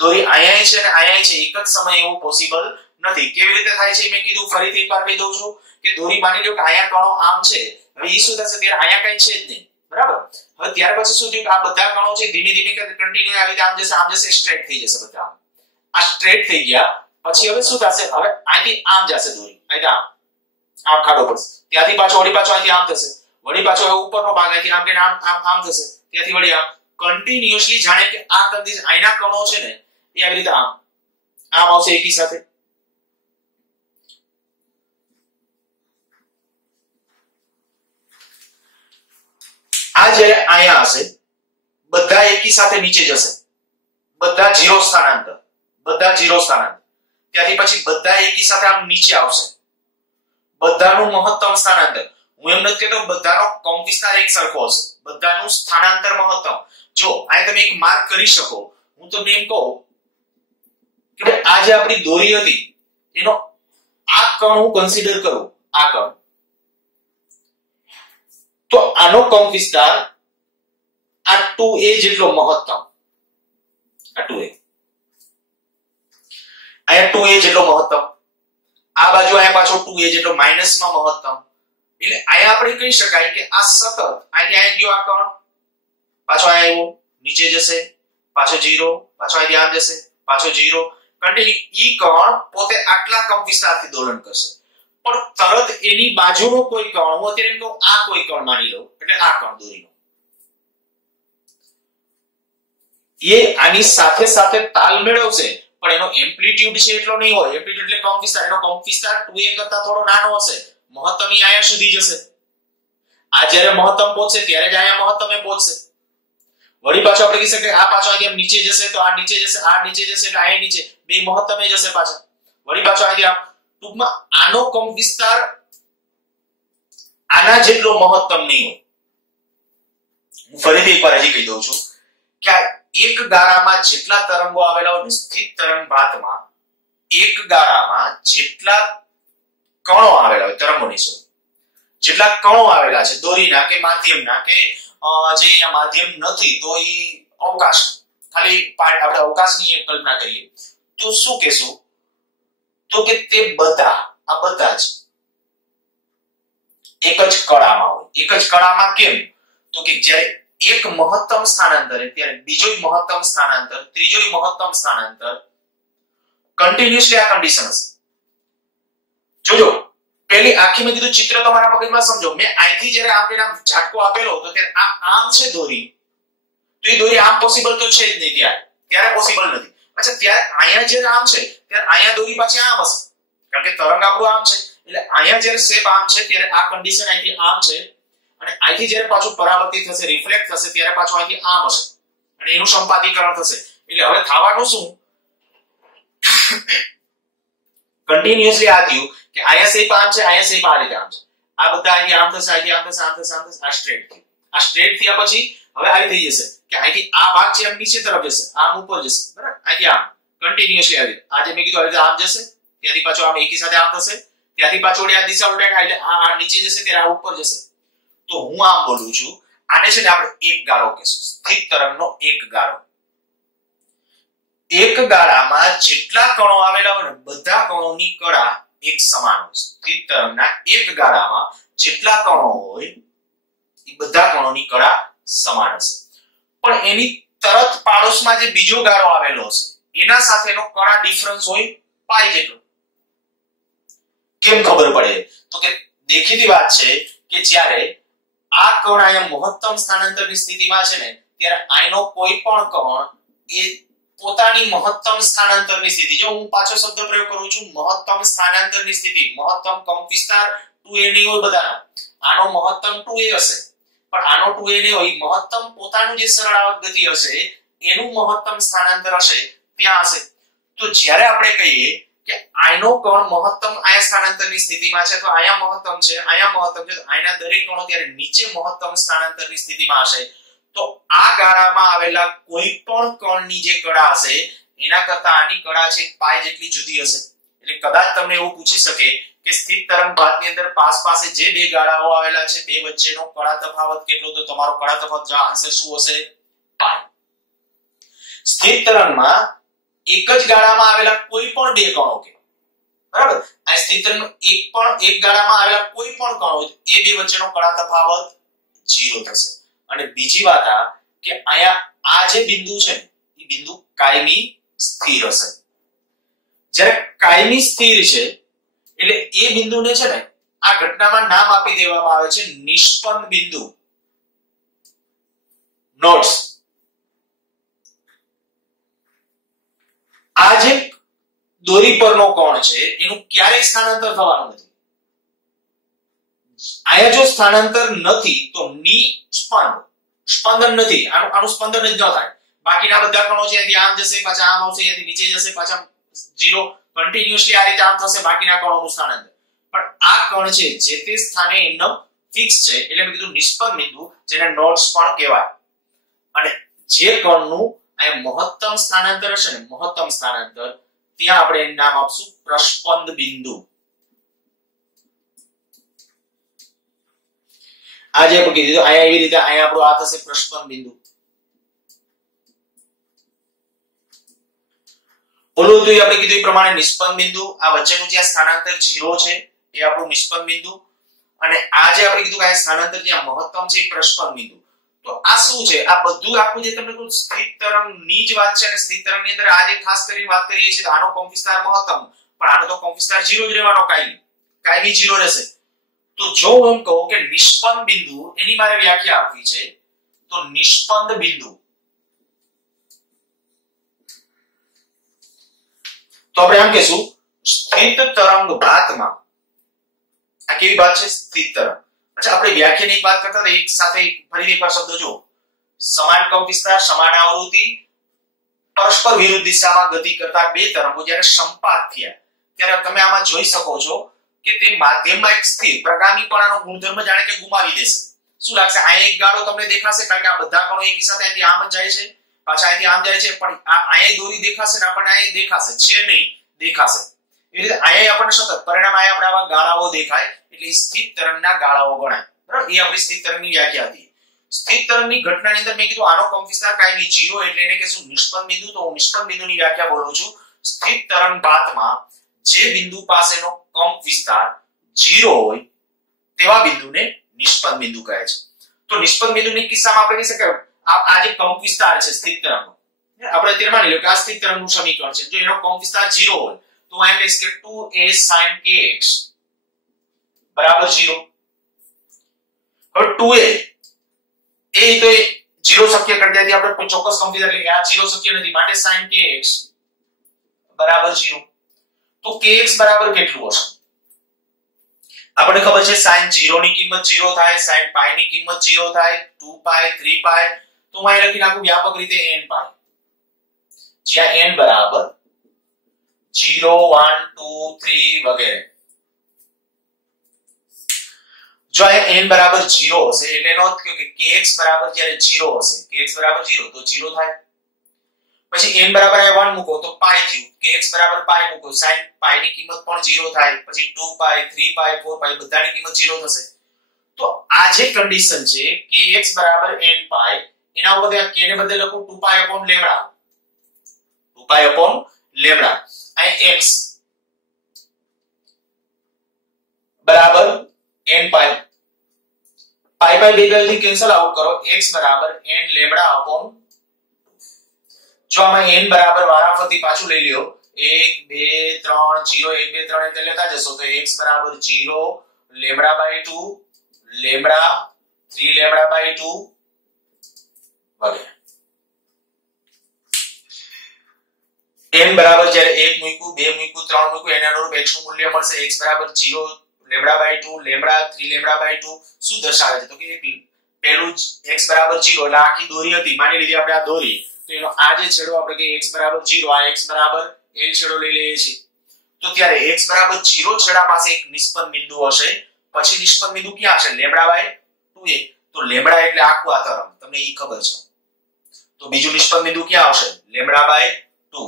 દોરી અહીંયા છે અને અહીંયા છે, એક જ સમયે એવું પોસિબલ નથી. કેવી રીતે થાય છે મેં કીધું, ફરીથી એકવાર કહી દઉં છું કે દોરી માની લો કે અહીંયા કણો આમ છે, હવે એ શું થશે? ત્યારે અહીંયા કઈ છે જ નહીં, બરાબર? હવે ત્યાર પછી શું થયું કે આ બધા કણો છે ધીમે ધીમે કન્ટિન્યુ આવી રીતે આમ જશે, સ્ટ્રેટ થઈ જશે બધા. આ સ્ટ્રેટ થઈ ગયા પછી હવે શું થશે? હવે અહીંથી આમ જશે દોરી, અહીંથી આમ ખાડો પડશે, ત્યાંથી પાછો વળી પાછો અહીંથી આમ થશે, વળી પાછો ઉપરનો ભાગ અહીંથી આમ કે આમ થશે, ત્યાંથી વળી આમ કન્ટિન્યુઅસલી. જાણે કે આ કન્ડિશન આના કણો છે ને એ આવી રીતે આમ આવશે એકી સાથે. આ જ્યારે અહીંયા હશે બધા એકી સાથે નીચે જશે, બધા 0 સ્થાનાંતર, બધા 0 સ્થાનાંતર. ત્યાંથી પછી બધા એકી સાથે આમ નીચે આવશે, બધાનું મહત્તમ સ્થાનાંતર. હું એમ નથી કહેતો બધાનો કંપ વિસ્તાર એક સરખો હશે, બધાનું સ્થાનાંતર મહત્તમ. જો આ તમે એક માર્ક કરી શકો, હું તમને એમ કહું કે આ જે આપણી દોરી હતી એનો આ કણ હું કન્સિડર કરું, આ કણ, તો આનો કંપ વિસ્તાર આ 2a જેટલો મહત્તમ, આ 2a, અહીંયા 2a જેટલો મહત્તમ, આ બાજુ અહીંયા પાછો 2a જેટલો માઈનસમાં મહત્તમ, એટલે આયા આપણે કહી શકાય કે આ સતત આની આ ગયો આ કણ પાછો આ આવ્યો નીચે જશે પાછો 0 પાછો આ આમ જશે પાછો 0 કન્ટિન્યુ ઈ કણ પોતે આટલા કંપ વિસ્તારથી દોલન કરશે પણ તરત એની બાજુનો કોઈ કણ હું અત્યારે એમ કહું આ કોઈ કણ માની લો એટલે આ કણ દોરી લો એ આની સાથે સાથે તાલ મેળવશે પણ એનો એમ્પ્લિટ્યુડ છે એટલો નહીં હોય એમ્પ્લિટ્યુડ એટલે કંપ વિસ્તાર એનો કંપ વિસ્તાર 2a કરતા થોડો નાનો હશે મહત્તમ ઈ આયા સુધી જશે આ જ્યારે મહત્તમ પહોંચશે ત્યારે જ આયા મહત્તમે પહોંચશે વળી પાછો આપણે કહી શકીએ આ પાછો આમ નીચે જશે તો આ નીચે જશે આ નીચે જશે એટલે આ નીચે બે મહત્તમે જશે પાછા વળી પાછો આમ ટૂંકમાં આનો કંપ વિસ્તાર આના જેટલો મહત્તમ નહીં હોય હું ફરીથી એકવાર હજી કહી દઉં છું કે એક ગાળામાં જેટલા તરંગો આવેલા હોય સ્થિત તરંગ ભાતમાં એક ગાળામાં જેટલા કણો આવેલા હોય તરંગોની સંખ્યા જેટલા કણો આવેલા છે દોરીના કે માધ્યમના કે જે અહીંયા માધ્યમ નથી તો ઈ અવકાશ ખાલી આપણે અવકાશની એક કલ્પના કરીએ તો શું કહેશું તો કે તે બધા આ બધા જ એક જ કળામાં હોય એક જ કળામાં કેમ તો કે જ્યારે એક મહત્તમ સ્થાનાંતરે ત્યારે બીજોય મહત્તમ સ્થાનાંતર ત્રીજોય મહત્તમ સ્થાનાંતર કન્ટિન્યુઅસલી આ કન્ડિશન હશે જોજો પહેલી આખી મેં કીધું ચિત્ર તમારા મગજમાં સમજો મેં અહીંથી જ્યારે આપણે આમ ઝાટકો આપેલો તો ત્યારે આ આમ છે દોરી તો એ દોરી આમ પોસિબલ તો છે જ નહીં ત્યારે પોસિબલ નથી અચ્છા ત્યારે અહીંયા જે આમ છે ત્યારે અહીંયા દોરી પાછી આમ હશે કારણ કે તરંગ આપણું આમ છે એટલે અહીંયા જ્યારે શેપ આમ છે ત્યારે આ કન્ડિશન અહીંથી આમ છે અને અહીંથી જ્યારે પાછું પરાવર્તિત થશે રિફ્લેક્ટ થશે ત્યારે પાછું અહીંથી આમ હશે અને એનું સંપાદીકરણ થશે એટલે હવે થવાનું શું કન્ટિન્યુઅસલી આ થયું કે અહીંયા શેપ આમ છે અહીંયા શેપ આ રીતે આમ છે આ બધા અહીંથી આમ થશે અહીંથી આમ થશે આમ થશે આમ થશે આ સ્ટ્રેટ થયું આ સ્ટ્રેટ થયા પછી હવે આવી થઈ જશે કે અહીંથી આ ભાગ છે આમ નીચે તરફ જશે આમ ઉપર જશે બરાબર અહીંથી આમ કન્ટિન્યુઅસલી આવી આ જે મેં કીધું આવી આમ જશે ત્યાંથી પાછું આમ એકી સાથે આમ થશે ત્યાંથી પાછું આ દિશા ઉલટાઈ થાય એટલે આ નીચે જશે ત્યારે આ ઉપર જશે તો હું આમ બોલું છું આને છે ને આપણે એક ગાળો કહીશું સ્થિત તરંગનો એક ગાળો એક ગાળામાં જેટલા કણો આવેલા હોય ને બધા કણોની કળા એક સમાન હોય સ્થિત તરંગના એક ગાળામાં જેટલા કણો હોય એ બધા કણોની કળા સમાન હશે પણ એની તરત પાડોશમાં જે બીજો ગાળો આવેલો હશે એના સાથેનો કળા ડિફરન્સ હોય પાઈ જેટલો કેમ ખબર પડે તો કે દેખીતી વાત છે કે જ્યારે આ કણ અહીંયા મહત્તમ સ્થાનાંતરની સ્થિતિમાં છે ને ત્યારે આનો કોઈ પણ કણ એ પોતાની મહત્તમ સ્થાનાંતરની સ્થિતિ જો હું પાછો શબ્દ પ્રયોગ કરું છું મહત્તમ સ્થાનાંતરની સ્થિતિ મહત્તમ કંપ વિસ્તાર 2a નહીં હોય બધાનો આનો મહત્તમ 2a હશે પણ આનો 2a નહીં હોય મહત્તમ પોતાનું જે સરળાવત ગતિ હશે એનું મહત્તમ સ્થાનાંતર હશે ત્યાં હશે તો જ્યારે આપણે કહીએ કે આનો કણ મહત્તમ આયા સ્થાનાંતરની સ્થિતિમાં છે તો આયા મહત્તમ છે આયા મહત્તમ છે તો આના દરેક કણો ત્યારે નીચે મહત્તમ સ્થાનાંતરની સ્થિતિમાં હશે તો આ ગાળામાં આવેલા કોઈ પણ કણની જે કળા હશે એના કરતા આની કળા છે પાઈ જેટલી જુદી હશે એટલે કદાચ તમને એવું પૂછી શકે કે સ્થિત તરંગ ભાતની અંદર પાસે જે બે ગાળાઓ આવેલા છે બે વચ્ચેનો કળા તફાવત કેટલો તો તમારો કળા તફાવત જો આન્સર શું હશે પાઈ સ્થિત તરંગમાં એક જ ગાળામાં આવેલા કોઈ પણ બે કણો કે બરાબર આ સ્થિત તરંગ એક ગાળામાં આવેલા કોઈ પણ કણો એ બે વચ્ચેનો કળા તફાવત 0 થશે અને બીજી વાત આ કે આયા આ જે બિંદુ છે એ બિંદુ કાયમી સ્થિર હશે જ્યારે કાયમી સ્થિર છે એટલે એ બિંદુને છે ને આ ઘટનામાં નામ આપી દેવામાં આવે છે નિષ્પન્ન બિંદુ નોટ્સ આ જે દોરી પરનો કોણ છે એનું ક્યારેય સ્થાનાંતર થવાનું નથી આયા જો સ્થાનાંતર નથી તો સ્પંદન નથી આનું સ્પંદન જ ન થાય બાકીના બધા કણો છે અહીંથી આમ જશે પાછા આમ આવશે અહીંથી નીચે જશે પાછા 0 કન્ટિન્યુઅસલી આ રીતે આમ થશે બાકીના કણોનું સ્થાનાંતર પણ આ કણ છે જે તે સ્થાને એકદમ ફિક્સ છે એટલે મેં કીધું નિષ્પન્ન બિંદુ જેને નોડ્સ પણ કહેવાય અને જે કણનું આ મહત્તમ સ્થાનાંતર હશે ને મહત્તમ સ્થાનાંતર ત્યાં આપણે એનું નામ આપશું પ્રસ્પંદ બિંદુ આજે આપણે કીધું આયા એવી રીતે આયા આપણો આ થશે પ્રસ્પંદ બિંદુ ઓલું તો આપણે કીધું એ પ્રમાણે નિષ્પન્ન બિંદુ આ વચ્ચેનું જે સ્થાનાંતર 0 છે એ આપણું નિષ્પન્ન બિંદુ અને આ જે આપણે કીધું કે આ સ્થાનાંતર જ્યાં મહત્તમ છે એ પ્રસ્પંદ બિંદુ, તો આ શું છે? આ બધું આખું જે તમને કહું સ્થિર તરંગની જ વાત છે, અને સ્થિર તરંગની અંદર આ જે ખાસ કરીને વાત કરીએ છીએ તો આનો કંપ વિસ્તાર મહત્તમ, પણ આનો તો કંપ વિસ્તાર 0 જ રહેવાનો, કાયમી 0 રહેશે. તો જો હું કહું કે નિષ્પન્ન બિંદુ, એની મારે વ્યાખ્યા આપવી છે, તો નિષ્પન્ન બિંદુ, તો આપણે એમ કહેશું સ્થિત તરંગ ભાતમાં, આ કેવી વાત છે? સ્થિત તરંગ. અચ્છા, આપણે વ્યાખ્યાની એક વાત કરતા હતા, એક સાથે ફરી એકવાર શબ્દ જો, સમાન કંપ વિસ્તાર, સમાન આવૃત્તિ, પરસ્પર વિરુદ્ધ દિશામાં ગતિ કરતા બે તરંગો જ્યારે સંપાત થયા ત્યારે તમે આમાં જોઈ શકો છો કે તે માધ્યમમાં એક સ્થિર પ્રગામીપણાનો ગુણધર્મ જાણે કે ગુમાવી દેશે. શું લાગશે? આ એક ગાળો તમને દેખાશે, કારણ કે આ બધા કણો એકી સાથે અહીંથી આમ જ જાય છે, પાછા અહીંથી આમ જાય છે, પણ આ અહીંયા દોરી દેખાશે ને આપણને અહીંયા દેખાશે છે નહીં, દેખાશે. એ રીતે અહીંયા આપણને સતત પરિણામ અહીંયા આપણે આવા ગાળાઓ દેખાય, એટલે સ્થિર તરંગના ગાળાઓ ગણાય. બરાબર? એ આપણી સ્થિર તરંગની વ્યાખ્યા હતી. સ્થિર તરંગની ઘટનાની અંદર મેં કીધું આનો કંપ વિસ્તાર કાયમી 0, એટલે એને કહેશું નિષ્પન્ન બિંદુ. તો હું નિષ્પન્ન બિંદુની વ્યાખ્યા બોલું છું. સ્થિર તરંગ ભાતમાં જે બિંદુ પાસેનો કંપ વિસ્તાર 0 હોય તેવા બિંદુને નિષ્પન્ન બિંદુ કહે છે. તો નિષ્પન્ન બિંદુની કિસ્સામાં આપણે કહી શકાય આ જે કંપ વિસ્તાર છે સ્થિર તરંગનો, આપણે અત્યારે માની લો કે આ સ્થિર તરંગનું સમીકરણ છે. જો એનો કંપ વિસ્તાર 0 હોય તો હું એમ કહીશ કે 2a sin kx બરાબર 0. હવે 2a એ તો 0 શક્ય કરી દીધી આપણે, કોઈ ચોક્કસ કંપ વિસ્તાર એટલે આ 0 શક્ય નથી, માટે sin kx બરાબર 0. તો kx બરાબર કેટલું હશે? આપણને ખબર છે sin 0 ની કિંમત 0 થાય, sin π ની કિંમત 0 થાય, 2π 3π, તો હું અહીં લખી નાખું વ્યાપક રીતે nπ, જ્યાં n બરાબર 0 1 2 3 વગેરે. જો n બરાબર 0 હશે એટલે એનો અર્થ કે kx બરાબર જ્યારે 0 હશે, kx બરાબર 0 તો 0 થાય. પછી n બરાબર 1 મૂકો તો π થયું, kx બરાબર π મૂકો, sin π ની કિંમત પણ 0 થાય, પછી 2π 3π 4π બધાની કિંમત 0 થશે. તો આ જે કન્ડિશન છે kx બરાબર nπ, એના ઉપર આ k ને બદલે લખું 2π upon લેમ્ડા, 2π upon લેમ્ડા, અહીં x બરાબર nπ, π બે થી કેન્સલ આઉટ કરો, x બરાબર n લેમ્ડા upon, જો આમાં n બરાબર વારાફરતી પાછું લઈ લ્યો 1 2 3 0 1 2 3 એટલે લેતા જશો તો x બરાબર 0 lambda by 2 lambda 3 lambda by 2 વગેરે. n બરાબર જ્યારે 1 મૂક્યું 2 મૂક્યું 3 મૂક્યું એના અનુરૂપ x નું મૂલ્ય મળશે, x બરાબર 0 lambda by 2 lambda 3 lambda by 2. શું દર્શાવે છે? તો કે પહેલું x બરાબર 0 એટલે આખી દોરી હતી, માની લીધી આપણે આ દોરી, તો એનો આ જે છેડો આપણે કે x બરાબર 0, આ x બરાબર l છેડો લઈ લઈએ છીએ. તો ત્યારે x બરાબર 0 છેડા પાસે એક નિષ્પન્ન બિંદુ હશે, પછી નિષ્પન્ન બિંદુ ક્યાં હશે? Lambda by 2a. તો લેમ્ડા એટલે આખું આ તરંગ, તમને એ ખબર છે. તો બીજું નિષ્પન્ન બિંદુ ક્યાં આવશે? Lambda by 2.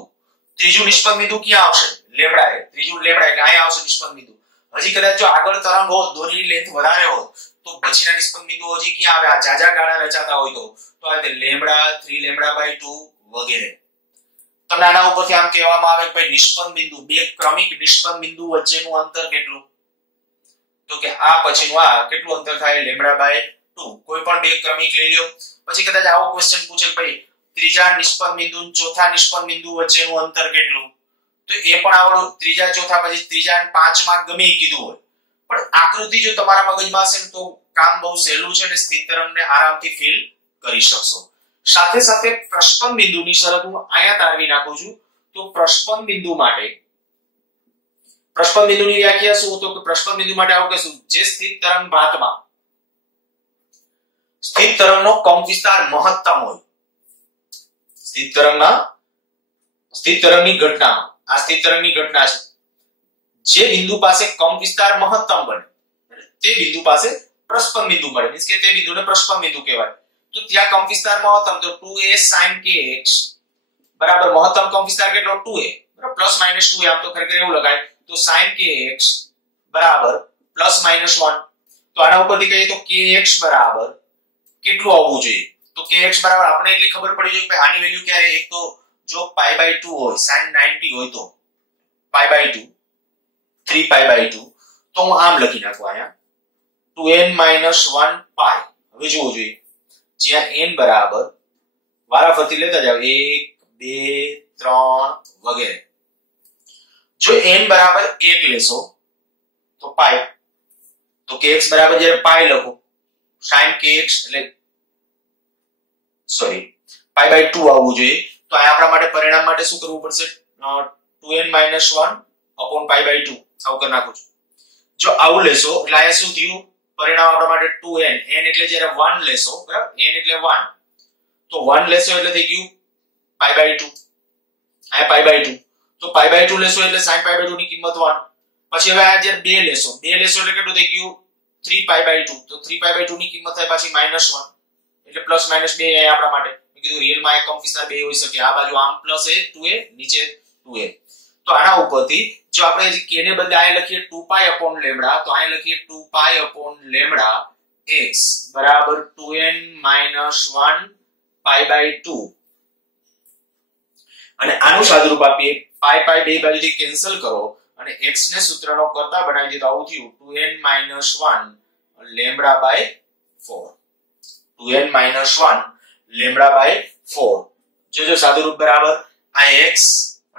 ત્રીજું નિષ્પન્ન બિંદુ ક્યાં આવશે? લેમ્ડા એ. ત્રીજું લેમ્ડા એટલે અહીંયા આવશે નિષ્પન્ન બિંદુ. હજી કદાચ જો આગળ તરંગ હોત, દોરીની લેન્થ વધારે હોત, તો પછીના નિષ્પન્ન બિંદુઓ હજી ક્યાં આવે? આ જાજા ગાળા રચાતા હોય તો આ રીતે લેમ્ડા 3 લેમ્ડા બાય 2 વગેરે. તમને આના ઉપરથી આમ કહેવામાં આવે કે ભાઈ નિષ્પન્ન બિંદુ, બે ક્રમિક નિષ્પન્ન બિંદુ વચ્ચેનું અંતર કેટલું? તો કે આ પછીનું આ કેટલું અંતર થાય? Lambda by 2. કોઈ પણ બે ક્રમિક લઈ લ્યો. પછી કદાચ આવો ક્વેશ્ચન પૂછે કે ભાઈ ત્રીજા નિષ્પન્ન બિંદુ ચોથા નિષ્પન્ન બિંદુ વચ્ચેનું અંતર કેટલું? તો એ પણ આવડો ત્રીજા ચોથા પછી ત્રીજા અને પાંચમાં ગમે એ કીધું હોય, પણ આકૃતિ જો તમારા મગજમાં હશે તો કામ બહુ સહેલું છે અને સ્થિર તરંગને આરામથી ફીલ કરી શકશો. સાથે સાથે પ્રસ્પન્ન બિંદુની શરત હું અહીંયા તારવી નાખું છું. તો પ્રસ્પન્ન બિંદુ માટે પ્રસ્પન્ન બિંદુની વ્યાખ્યા શું? તો કે પ્રસ્પન્ન બિંદુ માટે આવું કહેશું જે સ્થિર તરંગ ભાતમાં સ્થિર તરંગનો કંપ વિસ્તાર મહત્તમ હોય. સ્થિર તરંગની ઘટનામાં આ સ્થિર તરંગની ઘટના છે, જે બિંદુ પાસે કંપ વિસ્તાર મહત્તમ બને તે બિંદુ પાસે પ્રસ્પન્ન બિંદુ મળે, મીન્સ કે તે બિંદુને પ્રસ્પન્ન બિંદુ કહેવાય. તો ત્યાં કંપ વિસ્તાર મહત્તમ, તો 2a sin kx બરાબર મહત્તમ કંપ વિસ્તાર કેટલો? 2a બરાબર પ્લસ માઈનસ 2a, આમ તો ખરેખર એવું લગાય તો sin kx બરાબર પ્લસ માઈનસ 1. તો આના ઉપરથી કહીએ તો kx બરાબર કેટલું આવવું જોઈએ? તો kx બરાબર આપણે એટલી ખબર પડી જોઈએ કે આની વેલ્યુ ક્યારે, એક તો જો π/2 હોય, sin 90 હોય તો π/2 3π/2, તો હું આમ લખી નાખું અહીંયા 2n - 1 પાઈ। હવે જોવું જોઈએ જ્યાં n બરાબર વારાફરતી લેતા જાવ 1 2 3 વગેરે। જો n બરાબર 1 લેશો તો પાઈ, તો kx બરાબર જ્યારે પાઈ લખો sin kx એટલે સોરી પાઈ બાય 2 આવવું જોઈએ। તો આ આપણા માટે પરિણામ માટે શું કરવું પડશે 2n - 1 upon પાઈ બાય 2 આવું કરી નાખું છું। જો આવું લેશો એટલે આ શું થયું પરિણામ આપણા માટે 2n, n એટલે જ્યારે 1 લેશો બરાબર, n એટલે 1 તો 1 લેશો એટલે થઈ ગયું પાઈ બાય 2, આ પાઈ બાય 2 તો પાઈ બાય 2 લેશો એટલે sin પાઈ બાય 2 ની કિંમત 1। પછી હવે આ જે 2 લેશો એટલે કેટલું થઈ ગયું 3 પાઈ બાય 2 તો 3 પાઈ બાય 2 ની કિંમત થાય પાછી -1 એટલે પ્લસ માઈનસ 2 અહીંયા આપણા માટે મેં કીધું રિયલ માં એકમ વિસ્તાર 2 હોઈ શકે, આ બાજુ આમ પ્લસ a 2a નીચે 2a। તો આના ઉપરથી જો આપણે k ને બદલે આ લખીએ 2 પાઈ upon લેમ્બડા તો આ લખીએ 2 પાઈ upon લેમ્બડા x બરાબર 2n - 1 પાઈ બાય 2 અને આનું સાદુરૂપ આપીએ પાઈ પાઈ બે બાજુથી કેન્સલ કરો અને x ને સૂત્રનો કરતા બનાવી દે તો આવું થયું 2n - 1 lambda by 4, 2n - 1 lambda by 4। જો સાદુરૂપ બરાબર આ x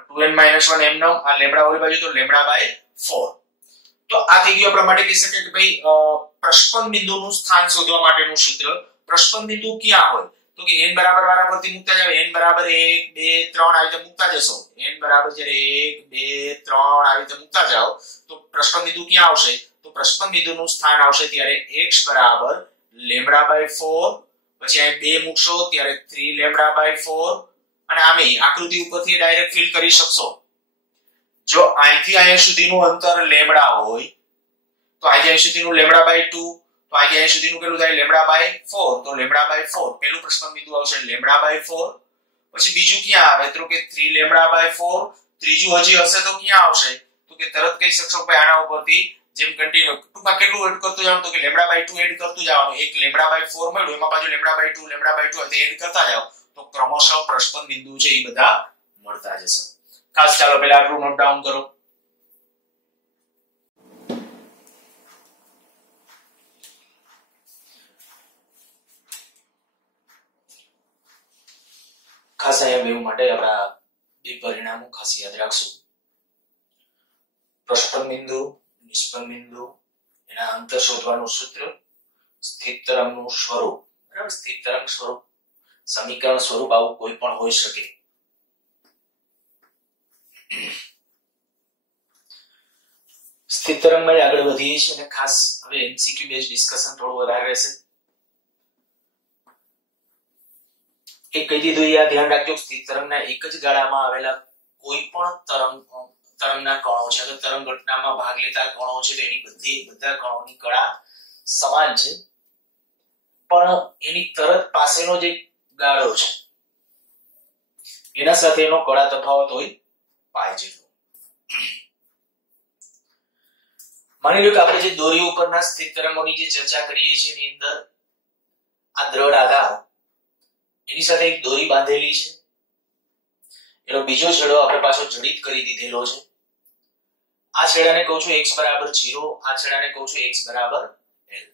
2n - 1 એમ નો આ લેમ્બડા ઓલી બાજુ તો લેમ્બડા બાય 4। તો આ થઈ ગયું આપણા માટે કહી શકાય કે ભાઈ પ્રસ્પંદ બિંદુનું સ્થાન શોધવા માટેનું સૂત્ર। પ્રસ્પંદ બિંદુ ક્યાં હોય તો કે n બરાબર વારાફરતી મૂકતા જાવ, n બરાબર 1 2 3 આવી રીતે મૂકતા જશો, n બરાબર જ્યારે 1 2 3 આવી રીતે મૂકતા જાવ તો પ્રસ્પંદ બિંદુ ક્યાં આવશે તો પ્રસ્પંદ બિંદુનું સ્થાન આવશે ત્યારે x બરાબર લેમ્બડા બાય 4, પછી અહીં 2 મૂકશો ત્યારે 3 લેમ્બડા બાય 4 અને આમે આકૃતિ ઉપરથી ડાયરેક્ટ ફિલ કરી શકશો। જો અહીંથી અહીંયા સુધીનું અંતર લેમ્બડા હોય તો અહીં સુધીનું લેમ્બડા બાય 2 તો અહીં સુધીનું કેટલું થાય લેમ્બડા બાય 4 તો લેમ્બડા બાય 4 પહેલું પ્રસ્પંદ બિંદુ આવશે લેમ્બડા બાય 4। પછી બીજું ક્યાં આવે તો કે 3 લેમ્બડા બાય 4, ત્રીજું હજી હશે તો ક્યાં આવશે તો કે તરત કહી શકશો કે આના ઉપરથી જેમ કન્ટિન્યુ ટૂંકમાં કેટલું એડ કરતું જવાનું તો કે લેમ્બડા બાય 2 એડ કરતું જવાનું, એક લેમ્બડા બાય 4 મળ્યું એમાં પાછું lambda by 2 lambda by 2 add કરતા જાવ તો ક્રમશઃ પ્રસ્પંદ બિંદુ છે એ બધા મળતા જશે। ખાસ ચાલો પહેલા આટલું નોટ ડાઉન કરો। ખાસ અહીંયા બેવ માટે આપણા બે પરિણામો ખાસ યાદ રાખશું, પ્રસ્પંદ બિંદુ નિષ્પન્ન બિંદુ એના અંતર શોધવાનું સૂત્ર, સ્થિત તરંગનું સ્વરૂપ બરાબર, સ્થિત તરંગ સ્વરૂપ સમીકરણ સ્વરૂપ આવું કોઈ પણ હોઈ શકે। સ્થિત તરંગમાં આગળ વધીએ છીએ અને ખાસ હવે એમસીક્યુ બેઝ ડિસ્કશન થોડું વધારે રહેશે। એક કહી દીધું આ ધ્યાન રાખજો સ્થિત તરંગના એક જ ગાળામાં આવેલા કોઈ પણ તરંગના કણો છે તો તરંગ ઘટનામાં ભાગ લેતા કણો છે તો એની બધા કણોની કળા સમાન છે, પણ એની તરત પાસેનો જે ગાળો છે એના સાથે એનો કળા તફાવત હોય પાઈ જેટલો। માની લો કે આપણે જે દોરી ઉપરના સ્થિત તરંગોની જે ચર્ચા કરીએ છીએ એની અંદર આ દ્રઢ આધાર એની સાથે એક દોરી બાંધેલી છે, એનો બીજો છેડો આપણે પાછો જડિત કરી દીધેલો છે। આ છેડાને કહું છું x બરાબર 0, આ છેડાને કહું છું x બરાબર l।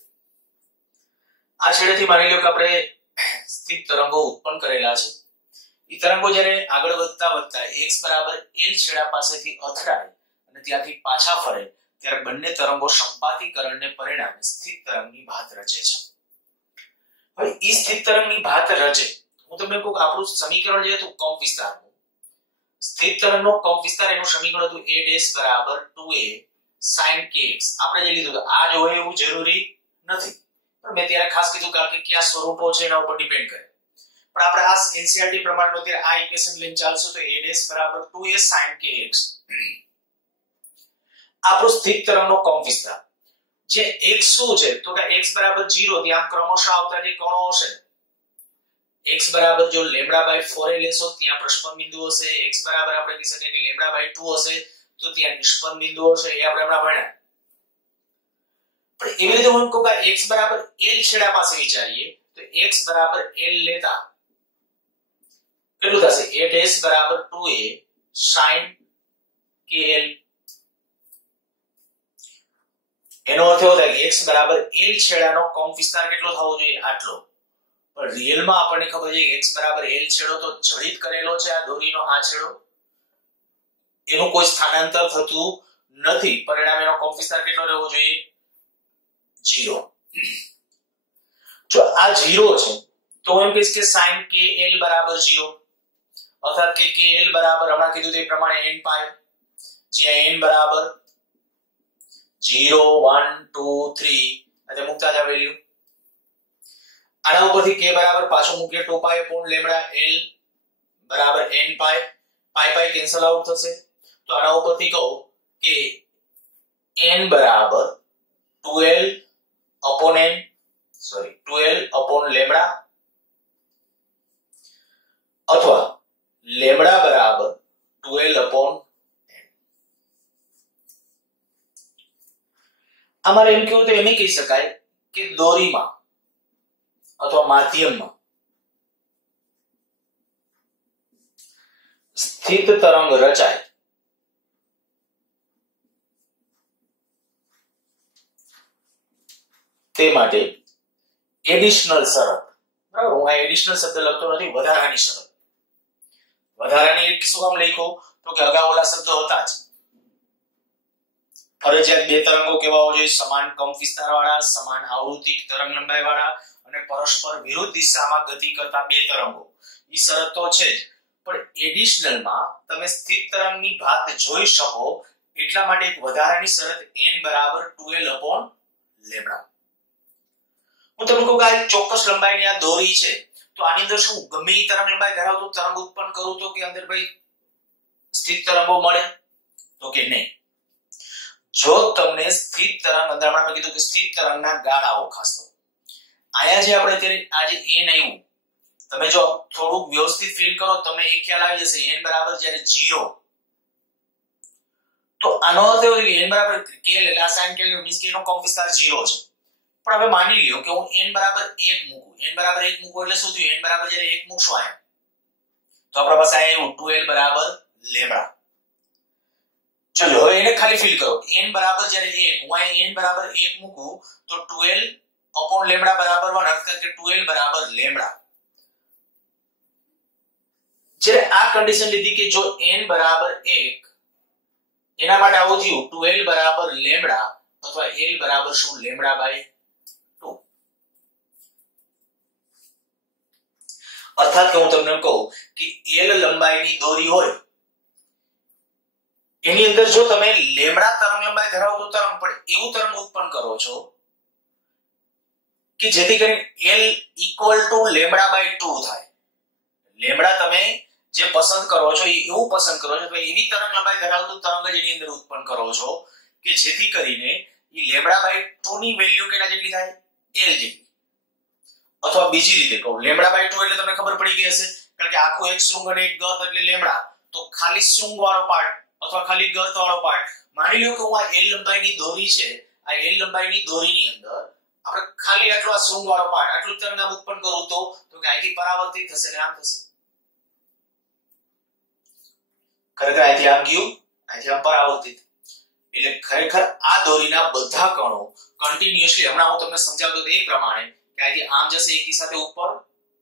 આ છેડેથી માની લો કે આપણે સ્થિત તરંગો ઉત્પન્ન કરેલા છે, એ તરંગો જ્યારે આગળ વધતા વધતા x બરાબર l છેડા પાસેથી અથડાય અને ત્યાંથી પાછા ફરે ત્યારે બંને તરંગો સંપાતીકરણને પરિણામે સ્થિત તરંગની ભાત રચે છે। હવે ઈ સ્થિત તરંગની ભાત રચે, હું તમને કહું કે આપણું સમીકરણ જે હતું કંપ વિસ્તારનું, સ્થિત તરંગનો કંપ વિસ્તાર એનું સમીકરણ હતું a' બરાબર 2a sin kx। આપણે જે લીધું આ જ હોય એવું જરૂરી નથી, પણ મેં ત્યારે ખાસ કીધું કારણ કે કયા સ્વરૂપો છે એના ઉપર ડિપેન્ડ કરે, પણ આપણે આ એનસીઆરટી પ્રમાણનો અત્યારે આ ઇક્વેશન લઈને ચાલશું તો a' બરાબર 2a sin kx આપણો સ્થિત તરંગનો કંપ વિસ્તાર જે x શું છે તો કે x બરાબર 0 ત્યાં ક્રમશઃ આવતા જે કણો હશે x બરાબર જો લેમ્બડા બાય 4 એ લેશો ત્યાં પ્રસ્પંદ બિંદુ હશે, x બરાબર આપણે કહી શકીએ કે લેમ્બડા બાય 2 હશે તો ત્યાં નિષ્પન્ન બિંદુ હશે, એ આપણે હમણાં ભણ્યા। પણ એવી રીતે હું કહું કે x બરાબર l છેડા પાસે વિચારીએ તો x બરાબર l લેતા કેટલું થશે a' બરાબર 2a sin kl। એનો અર્થ એવો થાય કે x બરાબર l છેડાનો કંપ વિસ્તાર કેટલો થવો જોઈએ આટલો, પણ રિયલમાં આપણને ખબર છે કે x બરાબર l છેડો તો જડિત કરેલો છે આ દોરીનો આ છેડો, એનું કોઈ સ્થાનાંતર થતું નથી, પરિણામે એનો કંપ વિસ્તાર કેટલો રહેવો જોઈએ 0. જો આ 0 છે તો હું એમ કહીશ કે sin kl બરાબર 0, અર્થાત કે kl બરાબર હમણાં કીધું તે પ્રમાણે n પાઈ, જ્યાં n બરાબર 0 1 2 3 એટલે મૂકતા જા વેલ્યુ. આના ઉપરથી k બરાબર પાછો મૂકીએ 2 પાઈ અપોન લેમ્ડા l બરાબર n પાઈ, પાઈ પાઈ કેન્સલ આઉટ થશે, તો આના ઉપરથી કહો કે n બરાબર 12 અપોન લેમ્ડા અથવા લેમ્ડા બરાબર 12 અપોન n. અમારે એમ કેવું તો એમ કહી શકાય કે દોરીમાં અથવા માધ્યમમાં સ્થિત તરંગ રચાય તે માટે એડિશનલ શરત, બરાબર, હું આ એડિશનલ શબ્દ લખતો નથી, વધારાની શરત. વધારાની શું કામ લખ્યો તો કે અગાઉ ઓલા શબ્દો હતા જ. ફરજિયાત બે તરંગો કેવા હોવા જોઈએ? સમાન કંપ વિસ્તાર વાળા, સમાન આવૃત્તિક તરંગ લંબાઈ વાળા અને પરસ્પર વિરુદ્ધ દિશામાં ગતિ કરતા બે તરંગો. ઈ શરત તો છે જ, પણ એડિશનલમાં તમે સ્થિત તરંગની ભાત જોઈ શકો એટલા માટે એક વધારાની શરત n બરાબર 12 અપોન લેમ્ડા. હું તમને કહું કે આ ચોક્કસ લંબાઈની આ દોરી છે, તો આની અંદર શું ગમે એ તરંગ લંબાઈ ધરાવતું તરંગ ઉત્પન્ન કરું તો કે અંદર ભાઈ સ્થિત તરંગો મળે? તો કે નહીં. જો તમને સ્થિત તરંગ, અંદર મેં કીધું કે સ્થિત તરંગના ગાળાઓ ખાસ તો આયા જે આપણે અત્યારે આ જે n આવ્યું, તમે જો થોડુંક વ્યવસ્થિત ફીલ કરો તમને એક ખ્યાલ આવી જશે. n બરાબર જ્યારે 0 તો આનો અર્થ એવો કે n બરાબર k એટલે આ sin k મીન્સ કે એનો કંપ વિસ્તાર 0 છે. પણ હવે માની લ્યો કે હું n બરાબર 1 મૂકું, n બરાબર 1 મૂકું એટલે શું થયું? n બરાબર જ્યારે 1 મૂકશો આયા તો આપણા પાસે આવ્યું 2l બરાબર લેમ્ડા. ચલો હવે એને ખાલી ફીલ કરો. n બરાબર જ્યારે 1, હું અહીં n બરાબર 1 મૂકું તો 2l અપોન લેમ્ડા બરાબર 1, અર્થાત કે 2l બરાબર લેમ્ડા. જ્યારે આ કન્ડિશન લીધી કે જો n બરાબર 1, એના માટે આવું થયું 2l બરાબર લેમ્ડા અથવા l બરાબર શું? Lambda by 2. અર્થાત કે હું તમને એમ કહું કે l લંબાઈની દોરી હોય એની અંદર જો તમે લેમ્ડા તરંગ લંબાઈ ધરાવતું તરંગ પણ એવું તરંગ ઉત્પન્ન કરો છો કે જેથી કરીને l equal to lambda by 2 થાય. લેમ્ડા તમે જે પસંદ કરો છો એ એવું પસંદ કરો છો કે એવી તરંગ લંબાઈ ધરાવતું તરંગ જ એની અંદર ઉત્પન્ન કરો છો કે જેથી કરીને એ લેમ્ડા બાય 2 ની વેલ્યુ કેના જેટલી થાય? l જેટલી. અથવા બીજી રીતે કહું, લેમ્ડા બાય 2 એટલે તમને ખબર પડી ગઈ હશે, કારણ કે આખું એક શૃંગ અને એક ગર્ત એટલે લેમ્ડા, તો ખાલી શૃંગ વાળો પાર્ટ અથવા ખાલી ગર્ત વાળો પાર્ટ, માની લો કે હું આ l લંબાઈની દોરી છે, આ l લંબાઈની દોરીની અંદર આપણે ખાલી આટલો આ શૃંગ વાળો પાર્ટ આટલું તરંગ ઉત્પન્ન કરું તો કે અહીંથી પરાવર્તિત થશે ને આમ થશે. ખરેખર અહીંથી આમ ગયું, અહીંથી આમ પરાવર્તિત. એટલે ખરેખર આ દોરીના બધા કણો કન્ટિન્યુઅસલી, હમણાં હું તમને સમજાવતો તે પ્રમાણે કે અહીંથી આમ જશે એકી સાથે ઉપર,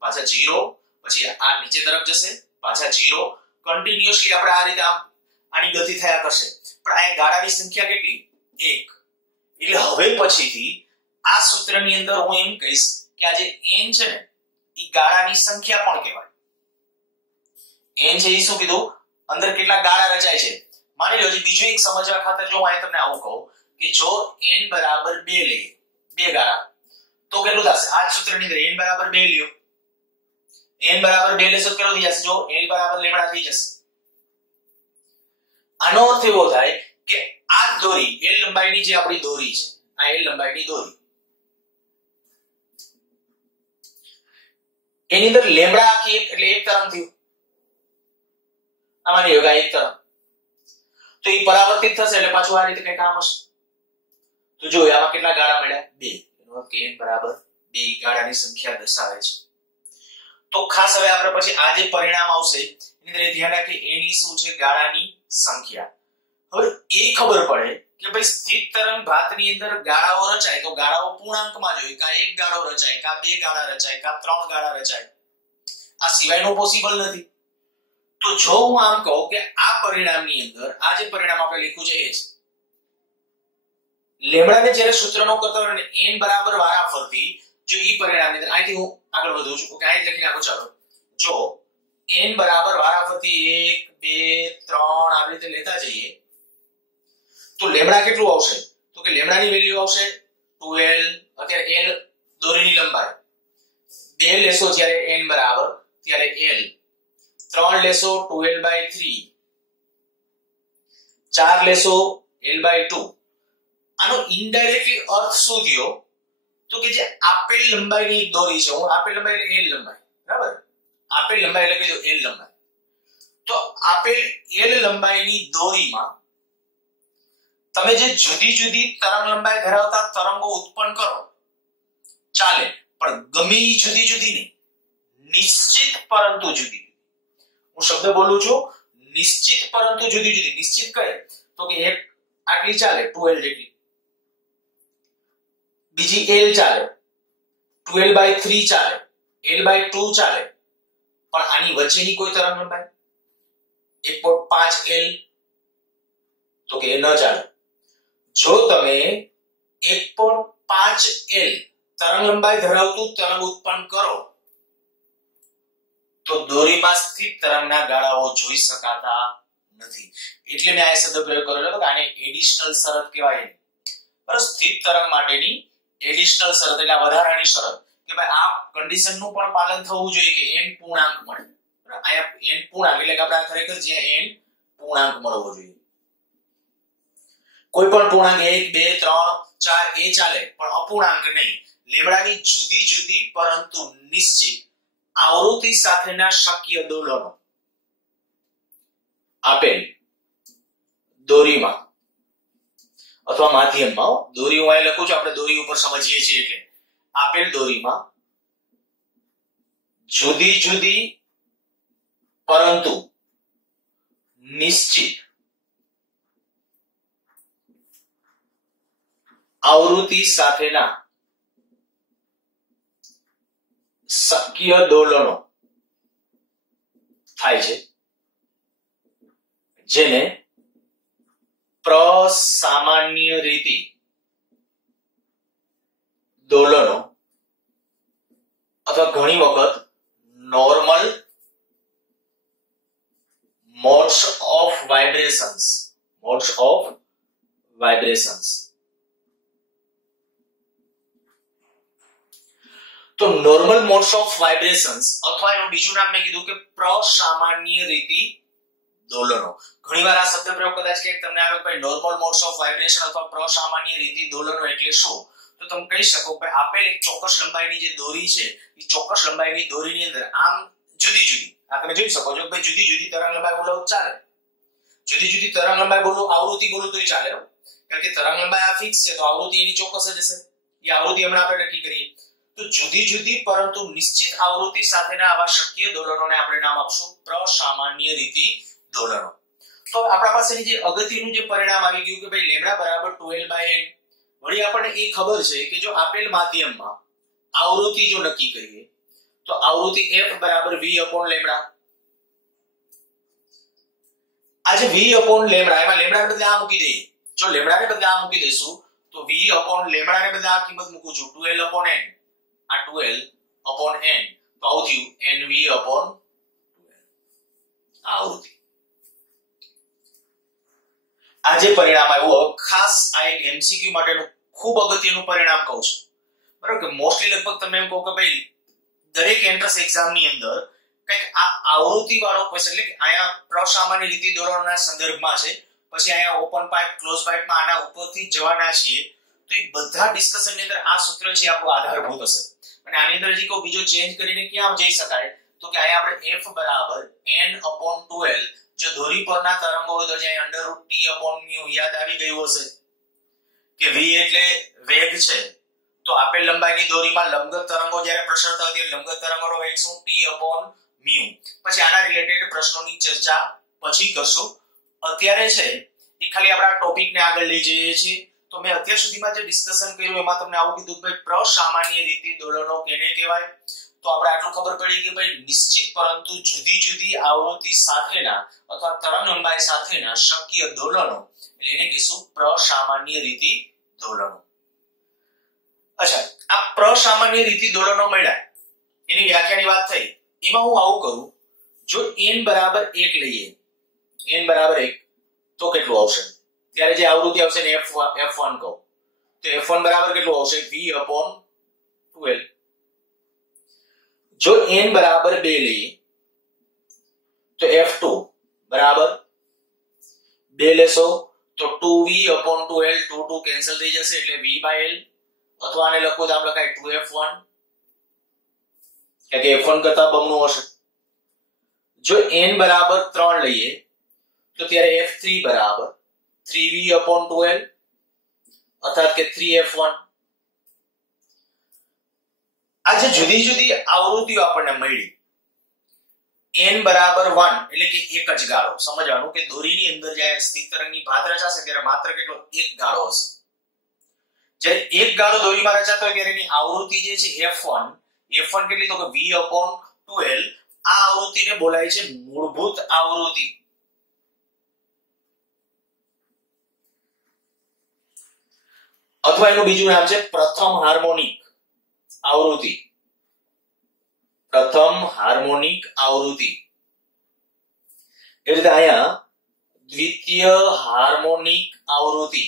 પાછા 0, પછી આ નીચે તરફ જશે, પાછા 0, કન્ટિન્યુઅસલી આપણે આ રીતે આમ આની ગતિ થયા કરશે. પણ આ ગાળાની સંખ્યા કેટલી? 1. એટલે હવે પછીથી આ સૂત્રની અંદર હું એમ કહીશ કે આ જે n છે ને એ ગાળાની સંખ્યા પણ કહેવાય. n છે એ શું કીધું? અંદર કેટલા ગાળા રચાય છે. માની લો બીજું એક સમજવા ખાતર જો હું તમને આવું કહું કે જો n બરાબર 2 લઈએ, બે ગાળા, તો કેટલું થશે? આ સૂત્રની અંદર n બરાબર 2 લ્યો, n બરાબર 2 લેશો કેટલું થઈ જશે? જો l બરાબર લેમ્ડા થઈ જશે. આનો અર્થ એવો થાય કે આ દોરી l લંબાઈની જે આપણી દોરી છે, આ l લંબાઈની દોરી, એની અંદર લેમ્ડા આખી એટલે એક તરંગ થયું. આમાં યોગા એક તરંગ તો એ પરાવર્તિત થશે એટલે પાછું આ રીતે કઈ કામ હશે. તો જો આમાં કેટલા ગાળા મળ્યા? 2. એનો અર્થ કે n બરાબર 2 ગાળાની સંખ્યા દર્શાવે છે. તો ખાસ હવે આપણે પછી આ જે પરિણામ આવશે એની અંદર ધ્યાન રાખીએ n ની શું છે? ગાળાની સંખ્યા. હવે એ ખબર પડે કે ભાઈ સ્થિત તરંગ ભાતની અંદર ગાળાઓ રચાય તો ગાળાઓ પૂર્ણાંકમાં જ હોય, કા એક ગાળો રચાય, કા બે ગાળા રચાય, કા ત્રણ ગાળા રચાય, આ સિવાયનું પોસિબલ નથી. તો જો હું આમ કહું કે આ પરિણામની અંદર આ જે પરિણામ આપણે લખ્યું છે એ છે લેમ્ડાને જ્યારે સૂત્રનો કરતો હોય n બરાબર વારાફરતી, જો ઈ પરિણામની અંદર અહીંથી હું આગળ વધું છું, ઓકે અહીં લખી નાખો. ચાલો જો n બરાબર વારાફરતી 1 2 3 આવી રીતે લેતા જઈએ તો લેમ્ડા કેટલું આવશે? તો કે લેમ્ડાની વેલ્યુ આવશે 12. અત્યારે l દોરીની લંબાઈ 2 લેશો જ્યારે n બરાબર ત્યારે l, 3 લેશો 2l/3, 4 લેશો l/2. આનો ઇનડાયરેક્ટલી અર્થ શું થયો? તો કે જે આપેલ લંબાઈની દોરી છે, હું આપેલ લંબાઈ એટલે l લંબાઈ, બરાબર, આપેલ લંબાઈ એટલે કીધું l લંબાઈ, તો આપેલ l લંબાઈની દોરીમાં તમે જે જુદી જુદી તરંગ લંબાઈ ધરાવતા તરંગો ઉત્પન્ન કરો ચાલે, પણ ગમે ઈ જુદી જુદી નહીં, નિશ્ચિત પરંતુ જુદી. હું શબ્દ બોલું છું નિશ્ચિત પરંતુ જુદી જુદી. નિશ્ચિત કઈ? તો કે એક આટલી ચાલે 2l જેટલી, બીજી l ચાલે, 2l/3 ચાલે, l/2 ચાલે, પણ આની વચ્ચેની કોઈ તરંગ લંબાઈ 1.5l તો કે એ ન ચાલે. જો તમે 1.5l તરંગ લંબાઈ ધરાવતું તરંગ ઉત્પન્ન કરો તો દોરીમાં સ્થિત તરંગના ગાળાઓ જોઈ શકાતા નથી. એટલે મેં આ શબ્દ પ્રયોગ કરેલો કે આને એડિશનલ શરત કહેવાય. પર સ્થિત તરંગ માટેની એડિશનલ શરત એટલે વધારાની શરત કે ભાઈ આ કન્ડિશનનું પણ પાલન થવું જોઈએ કે n પૂર્ણાંક મળે. અહીંયા n પૂર્ણાંક એટલે કે આપણે ખરેખર જે n પૂર્ણાંક મળવો જોઈએ. કોઈ પણ પૂર્ણાંક 1 2 3 4 એ ચાલે, પણ અપૂર્ણાંક નહીં. લેમ્ડાની જુદી જુદી પરંતુ નિશ્ચિત આવૃત્તિ સાથેના શક્ય દોલનો આપેલ દોરીમાં અથવા માધ્યમમાં, દોરી હું અહીં લખું છું, આપણે દોરી ઉપર સમજીએ છીએ એટલે આપેલ દોરીમાં જુદી જુદી પરંતુ નિશ્ચિત આવૃત્તિ સાથેના શક્ય દોલનો થાય છે, જેને પ્રસામાન્ય રીતિ દોલનો અથવા ઘણી વખત નોર્મલ મોડ્સ ઓફ વાઇબ્રેશન્સ. તો નોર્મલ મોડ્સ ઓફ વાઇબ્રેશન્સ અથવા એનું બીજું નામ મેં કીધું કે પ્રસામાન્ય રીતિ દોલનો. ઘણીવાર આ શબ્દ પ્રયોગ કદાચ કે તમને આવે કે નોર્મલ મોડ્સ ઓફ વાઇબ્રેશન અથવા પ્રસામાન્ય રીતિ દોલનો એટલે શું? તો તમે કહી શકો કે આપેલ એક ચોક્કસ લંબાઈની જે દોરી છે એ ચોક્કસ લંબાઈની દોરીની અંદર આમ જુદી જુદી, આ તમે જોઈ શકો છો કે ભાઈ જુદી જુદી તરંગ લંબાઈ બોલો ચાલે, જુદી જુદી તરંગ લંબાઈ બોલું, આવૃત્તિ બોલું તોય ચાલે, કારણ કે તરંગ લંબાઈ આ ફિક્સ છે તો આવૃત્તિ એની ચોક્કસ જ હશે. એ આવૃત્તિ હમણાં આપણે નક્કી કરીએ. તો જુદી જુદી પરંતુ નિશ્ચિત આવૃત્તિ સાથેના આવા શક્ય દોલનોને આપણે નામ આપશું પ્રસામાન્ય રીતિ દોલનો. તો આપણા પાસેની જે અગત્યનું જે પરિણામ આવી ગયું કે ભાઈ લેમ્ડા બરાબર 2l/n. વળી આપણને એ ખબર છે કે જો આપેલ માધ્યમમાં આવૃત્તિ જો નક્કી કરીએ તો આવૃત્તિ f બરાબર v/લેમ્ડા. આજે v/લેમ્ડા, એમાં લેમ્ડાને બદલે આ મૂકી દઈએ. જો લેમ્ડાને બદલે આ મૂકી દઈશું તો v/લેમ્ડાને બદલે આ કિંમત મૂકું છું 2l/n. આ 2l/n તો આવું થયું nv/12 આવૃત્તિ. આ જે પરિણામ આવ્યું, ખાસ આ એક એમસીક્યુ માટેનું ખૂબ અગત્યનું પરિણામ કહું છું, બરાબર, કે મોસ્ટલી લગભગ તમે એમ કહો કે ભાઈ દરેક એન્ટ્રન્સ એક્ઝામ ની અંદર કંઈક આ આવૃત્તિ વાળો ક્વેશ્ચન, એટલે કે અહીંયા પ્રસામાન્ય રીતિ દોલનોના સંદર્ભમાં છે, પછી અહીંયા ઓપન પાઇપ ક્લોઝ પાઇપમાં આના ઉપરથી જવાના છીએ, તો એ બધા ડિસ્કશન ની અંદર આ સૂત્ર છે આપણો આધારભૂત હશે. અને આની અંદર હજી કોઈ બીજો ચેન્જ કરીને ક્યાં જઈ શકાય તો કે અહીંયા આપણે f બરાબર n/2l જો દોરી પરના તરંગો હોય તો જે √t/μ યાદ આવી ગયું હશે કે v એટલે વેગ છે, તો આપેલ લંબાઈની દોરીમાં લંબગત તરંગો જ્યારે પ્રસરતા હોય ત્યારે લંબગત તરંગોનો વેગ શું? t/μ. પછી આના રિલેટેડ પ્રશ્નોની ચર્ચા પછી કરશું. અત્યારે છે એ ખાલી આપણા ટોપિકને આગળ લઈ જઈએ છીએ। તો મેં અત્યાર સુધીમાં જે ડિસ્કશન કર્યું એમાં તમને આવું કીધું કે ભાઈ પ્રસામાન્ય રીતિ દોલનો કેને કહેવાય। તો આપણે આટલું ખબર પડી કે ભાઈ નિશ્ચિત પરંતુ જુદી જુદી આવૃત્તિ સાથેના અથવા તરંગ લંબાઈ સાથેના શક્ય દોલનો એટલે એને કહીશું પ્રસામાન્ય રીતિ દોલનો। અચ્છા, આ પ્રસામાન્ય રીતિ દોલનો મળ્યા એની વ્યાખ્યાની વાત થઈ। એમાં હું આવું કરું, જો n બરાબર 1 લઈએ, n બરાબર 1 તો કેટલું આવશે? ત્યારે જે આવૃત્તિ આવશે ને f1 કહો તો f1 બરાબર કેટલું આવશે? v/12। જો n બરાબર 2 લઈએ તો f2 બરાબર 2 લેશો તો 2v/12, 2 કેન્સલ થઈ જશે એટલે v/l, અથવા આને લખો તો આમ લખાય 2f1 કે f1 કરતા બમણું હશે। જો n બરાબર 3 લઈએ તો ત્યારે f3 બરાબર 3v/12 અર્થાત કે 3f1। આ જે જુદી જુદી આવૃત્તિઓ આપણને મળી, n બરાબર 1 એટલે કે એક જ ગાળો, સમજવાનું કે દોરીની અંદર જ્યારે સ્થિત તરંગની ભાત રચાશે ત્યારે માત્ર કેટલો? એક ગાળો હશે। જ્યારે એક ગાળો દોરીમાં રચાતો હોય ત્યારે એની આવૃત્તિ જે છે f1 કેટલી? તો કે v/12। આ આવૃત્તિને બોલાય છે મૂળભૂત આવૃત્તિ, અથવા એનું બીજું નામ છે પ્રથમ હાર્મોનિક આવૃત્તિ। પ્રથમ હાર્મોનિક આવૃત્તિ એ રીતે અહીંયા દ્વિતીય હાર્મોનિક આવૃત્તિ,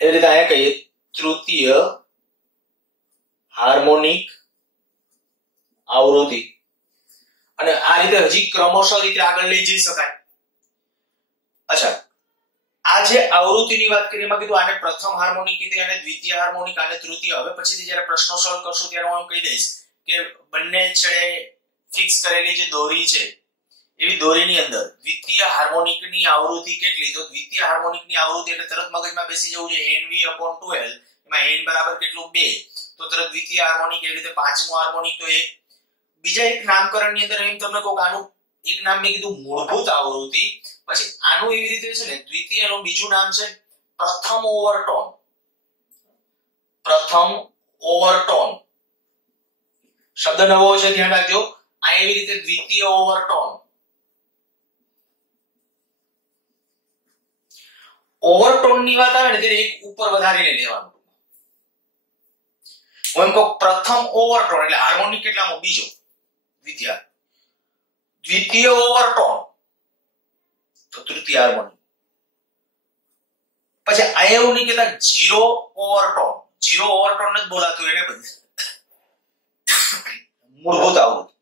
એ રીતે અહીંયા કહીએ તૃતીય હાર્મોનિક આવૃત્તિ। અને આ રીતે હજી ક્રમશઃ રીતે આગળ લઈ જઈ શકાય। અચ્છા, આ જે આવૃત્તિની વાત કરી એમાં કીધું આને પ્રથમ હાર્મોનિક કીધી, અને દ્વિતીય હાર્મોનિક, અને તૃતીય। હવે પછીથી જ્યારે પ્રશ્નો સોલ્વ કરશું ત્યારે હું કહી દઈશ કે બંને છેડે ફિક્સ કરેલી જે દોરી છે એવી દોરીની અંદર દ્વિતીય હાર્મોનિકની આવૃત્તિ કેટલી? તો દ્વિતીય હાર્મોનિકની આવૃત્તિ એટલે તરત મગજમાં બેસી જવું છે nv/12, એમાં n બરાબર કેટલું? 2, તો તરત દ્વિતીય હાર્મોનિક, એ રીતે પાંચમું હાર્મોનિક તો એક। બીજા એક નામકરણની અંદર એમ તમને કહું કે આનું એક નામ મેં કીધું મૂળભૂત આવૃત્તિ, પછી આનું એવી રીતે છે ને દ્વિતીયનું બીજું નામ છે પ્રથમ ઓવરટોન। પ્રથમ ઓવરટોન શબ્દ નવો છે, ધ્યાન રાખજો। આ એવી રીતે દ્વિતીય ઓવરટોન। ઓવરટોન ની વાત આવે ને ત્યારે એક ઉપર વધારીને લેવાનું। હું એમ કહું પ્રથમ ઓવરટોન એટલે હાર્મોનિક કેટલામો? બીજો, દ્વિતીય। દ્વિતીય ઓવરટોન તો તૃતીય હાર્મોનિક। પછી આ એવું નહીં કહેતા ઝીરો ઓવરટોન, ઝીરો ઓવરટોન જ બોલાતું એને બધું મૂળભૂત આવૃત્તિ।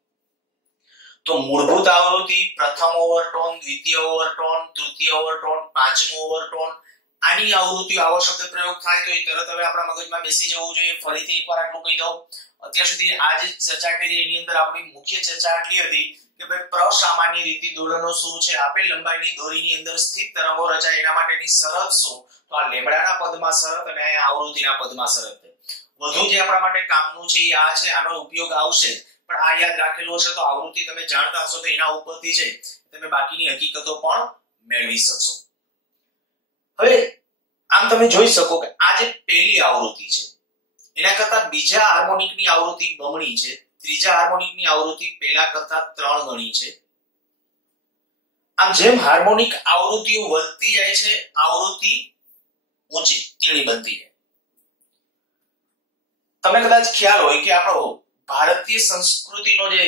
તો મૂળભૂત આવૃત્તિ, પ્રથમ ઓવરટોન, દ્વિતીય ઓવરટોન, તૃતીય ઓવરટોન, પાંચમો ઓવરટોન, આની આવૃત્તિઓ આવો શબ્દ પ્રયોગ થાય તો એ તરત હવે આપણા મગજમાં બેસી જવું જોઈએ। ફરીથી એકવાર આટલું કહી દઉં, અત્યાર સુધી આ જે ચર્ચા કરી એની અંદર આપણી મુખ્ય ચર્ચા આટલી હતી કે ભાઈ પ્રસામાન્ય રીતિ દોલનો શું છે, આપેલ લંબાઈની દોરીની અંદર સ્થિત તરંગો રચાય એના માટેની શરત શું? તો આ લેમ્બડાના પદમાં શરત અને આવૃત્તિના પદમાં શરત। વધુ જે આપણા માટે કામનું છે એ આ છે, આનો ઉપયોગ આવશે, પણ આ યાદ રાખેલું હશે તો આવૃત્તિ તમે જાણતા હશો તો એના ઉપરથી છે તમે બાકીની હકીકતો પણ મેળવી શકશો। હવે આમ તમે જોઈ શકો કે આ જે પહેલી આવૃત્તિ છે એના કરતા બીજા હાર્મોનિકની આવૃત્તિ બમણી છે, ત્રીજા હાર્મોનિકની આવૃત્તિ પહેલા કરતા 3 ગણી છે। આમ જેમ હાર્મોનિક આવૃત્તિઓ વધતી જાય છે આવૃત્તિ ઊંચી તીણી બનતી જાય। તમને કદાચ ખ્યાલ હોય કે આપણો ભારતીય સંસ્કૃતિનો જે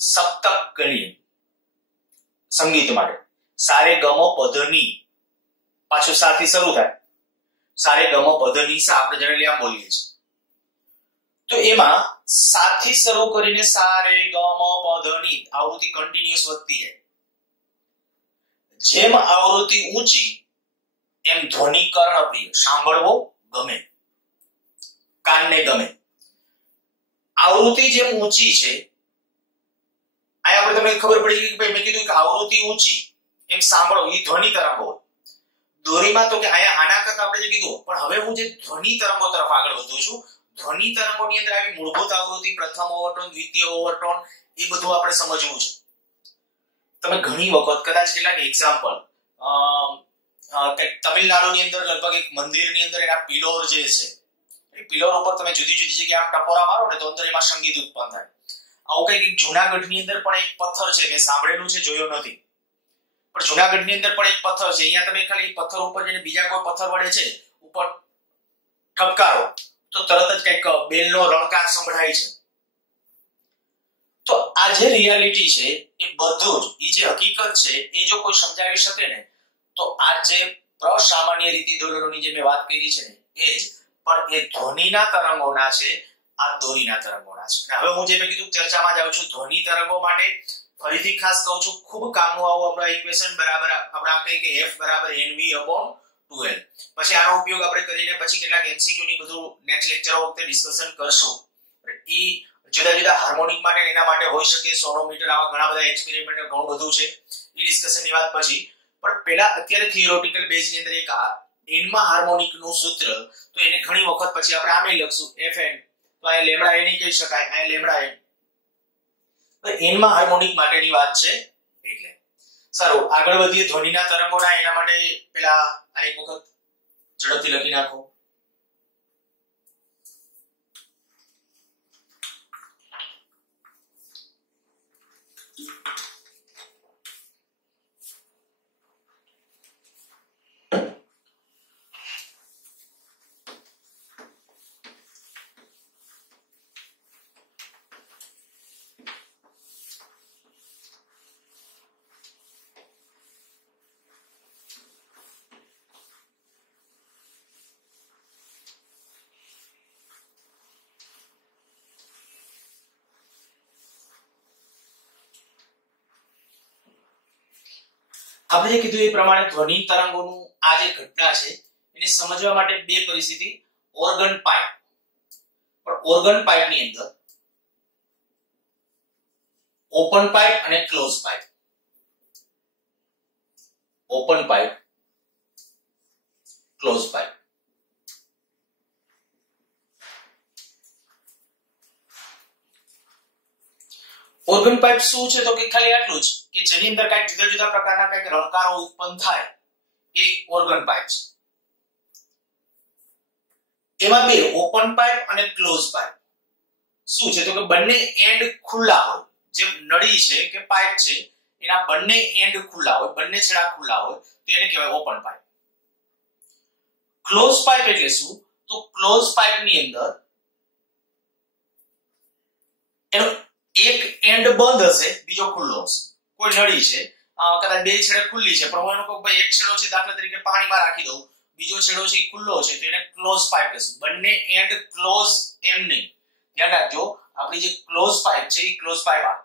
સપ્તક ગણીએ સંગીત માટે, સારે ગમ પધની, પાછું સાથી શરૂ થાય, સારે ગમ પધની સા આપણે જનરલી આમ બોલીએ છીએ, તો એમાં સાથી શરૂ કરીને સારે ગમ પધની આવૃત્તિ કન્ટિન્યુઅસ વધતી જાય। જેમ આવૃત્તિ ઊંચી એમ ધ્વનિ કર્ણપ્રિય, સાંભળવો ગમે, કાનને ગમે। આવૃત્તિ જેમ ઊંચી છે, આ આપણે તમને ખબર પડી ગઈ કે ભાઈ મેં કીધું કે આવૃત્તિ ઊંચી એમ સાંભળો એ ધ્વનિ તરંગો દોરીમાં, તો કે આયા આના કરતા આપણે જે કીધું, પણ હવે હું જે ધ્વનિ તરંગો તરફ આગળ વધું છું। ધ્વનિ તરંગોની અંદર આવી મૂળભૂત આવૃત્તિ, પ્રથમ ઓવરટોન, દ્વિતીય ઓવરટોન, એ બધું આપણે સમજવું છે। તમે ઘણી વખત કદાચ કેટલાક એક્ઝામ્પલ તમિલનાડુની અંદર લગભગ એક મંદિરની અંદર એના પિલોર જે છે એ પિલોર ઉપર તમે જુદી જુદી જગ્યાએ આમ ટપોરા મારો ને તો અંદર એમાં સંગીત ઉત્પન્ન થાય. આવું કંઈક જૂનાગઢની અંદર પણ એક પથ્થર છે, મેં સાંભળેલું છે, જોયો નથી, પણ જૂનાગઢની અંદર પણ એક પથ્થર છે. અહીંયા તમે ખાલી પથ્થર ઉપર જઈને બીજા કોઈ પથ્થર વડે છે ઉપર ઠપકારો તો તરત જ કંઈક બેલનો રણકાર સંભળાય છે. તો આ જે રિયાલિટી છે એ બધું જ, એ જે હકીકત છે એ જો કોઈ સમજાવી શકે ને તો આ જે પ્રસામાન્ય રીતે દોલનોની જે મેં વાત કરી છે ને એ જ, પણ એ ધ્વનિના તરંગોના છે, આ દોરીના તરંગોના છે. અને હવે હું જે મેં કીધું ચર્ચામાં જાઉં છું ધ્વનિ તરંગો માટે ફરીથી ખાસ કહું છું, ખૂબ કામનું આવું આપણા ઇક્વેશન બરાબર આપણે કહીએ કે f બરાબર nv/2l. પછી આનો ઉપયોગ આપણે કરીને પછી કેટલાક MCQ ની બધું નેક્સ્ટ લેક્ચર વખતે ડિસ્કશન કરશું. એ જુદા જુદા હાર્મોનિક માટે એના માટે હોઈ શકે, સોનોમીટર, આવા ઘણા બધા એક્સપેરિમેન્ટ, ઘણું બધું છે. એ ડિસ્કશનની વાત પછી, પણ પહેલા અત્યારે થિયોરેટિકલ બેઝ ની અંદર એક એનમાં હાર્મોનિક નું સૂત્ર, તો એને ઘણી વખત પછી આપણે આમે લખશું fn, તો આ લેમ્ડા એ નહીં કહી શકાય, આ લેમ્ડા એ. તો એનમાં હાર્મોનિક માટેની વાત છે. એટલે સારું, આગળ વધીએ ધ્વનિના તરંગોના. એના માટે પેલા આ એક વખત ઝડપથી લખી નાખો. આપણે જે કીધું એ પ્રમાણે ધ્વનિ તરંગોનું આ જે ઘટના છે એને સમજવા માટે બે પરિસ્થિતિ, ઓર્ગન પાઇપ. પણ ઓર્ગન પાઇપ ની અંદર ઓપન પાઇપ અને close pipe. Open pipe, close pipe. Organ pipe શું છે તો કે ખાલી આટલું જ કે જેની અંદર કઈક જુદા જુદા પ્રકારના કઈક રણકારો ઉત્પન્ન થાય, એ ઓર્ગન પાઇપ છે. એમાં બે, ઓપન પાઇપ અને ક્લોઝ પાઇપ. શું છે તો કે બંને એન્ડ ખુલ્લા હોય. જે નળી છે કે પાઇપ છે એના બંને એન્ડ ખુલ્લા હોય, બંને છેડા ખુલ્લા હોય, તો એને કહેવાય ઓપન પાઇપ. ક્લોઝ પાઇપ એટલે શું તો ક્લોઝ પાઇપ ની અંદર એનો એક એન્ડ બંધ હશે, બીજો ખુલ્લો હશે. કોઈ નળી છે, કદાચ બે છેડે ખુલ્લી છે, પણ હું એનું કહું ભાઈ એક છેડો છે દાખલા તરીકે પાણીમાં રાખી દઉં, બીજો છેડો છે એ ખુલ્લો છે, તો એને ક્લોઝ પાઇપ કહેશું. બંને એન્ડ ક્લોઝ એમ નહીં, ધ્યાન રાખજો. આપણી જે ક્લોઝ પાઇપ છે એ ક્લોઝ પાઇપ આ.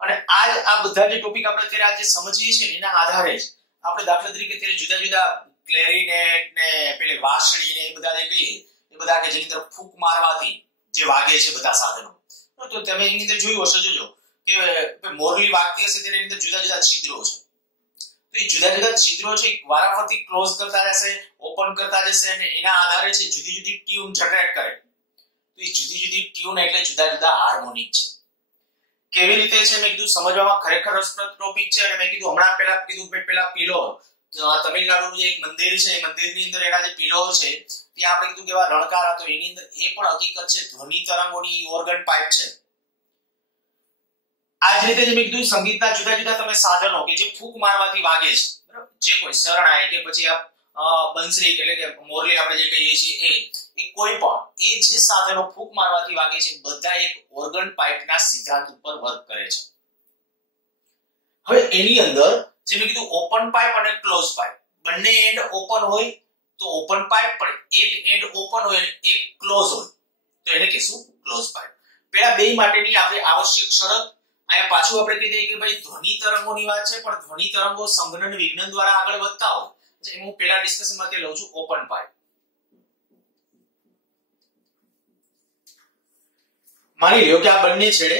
અને આ બધા જે ટોપિક આપણે અત્યારે આજે સમજીએ છીએ એના આધારે જ આપણે દાખલા તરીકે અત્યારે જુદા જુદા ક્લેરિનેટ ને પેલી વાંસળી ને એ બધા જે કહીએ એ બધા કે જેની અંદર ફૂંક મારવાથી જે વાગે છે બધા સાધનો, તો તમે એની અંદર જોયું હશે, જોજો કે મોરલી વાગતી હશે ત્યારે એની અંદર જુદા જુદા છિદ્રો છે. તો એ જુદા જુદા છિદ્રો છે વારાફરતી ક્લોઝ કરતા રહેશે, ઓપન કરતા જશે, અને એના આધારે છે જુદી જુદી ટ્યુન જનરેટ કરે. તો એ જુદી જુદી ટ્યુન એટલે જુદા જુદા હાર્મોનિક છે. કેવી રીતે છે મેં કીધું સમજવામાં ખરેખર રસપ્રદ ટોપિક છે. અને મેં કીધું હમણાં પેલા પિલોર, તમિલનાડુનું જે એક મંદિર છે એ મંદિરની અંદર એના જે પિલોર છે ત્યાં આપણે કીધું કે એવા રણકાર હતો, એની અંદર એ પણ હકીકત છે ધ્વનિ તરંગોની ઓર્ગન પાઇપ છે. આ જ રીતે જે મેં કીધું સંગીતના જુદા જુદા તમે સાધનો કે જે ફૂંક મારવાથી વાગે છે, બરાબર, જે કોઈ શરણાઈ કે પછી બંસરી એટલે કે મોરલી આપણે જે કહીએ છીએ એ કોઈ પણ એ જે સાધનો ફૂંક મારવાથી વાગે છે બધા એક ઓર્ગન પાઇપના સિદ્ધાંત ઉપર વર્ક કરે છે. હવે એની અંદર જે મેં કીધું ઓપન પાઇપ અને ક્લોઝ પાઇપ, બંને એન્ડ ઓપન હોય તો ઓપન પાઇપ, પણ એક એન્ડ ઓપન હોય અને એક ક્લોઝ હોય તો એને કહીશું ક્લોઝ પાઇપ. પેલા બે માટેની આપણે આવશ્યક શરત અહીંયા પાછું આપણે કહી દઈએ કે ભાઈ ધ્વનિ તરંગોની વાત છે, પણ ધ્વનિ તરંગો સંઘનન વિજ્ઞાન દ્વારા આગળ વધતા હોય જે હું પેલા ડિસ્કશનમાં તે લઉં છું ઓપન પાઇપ. માની લ્યો કે આ બંને છેડે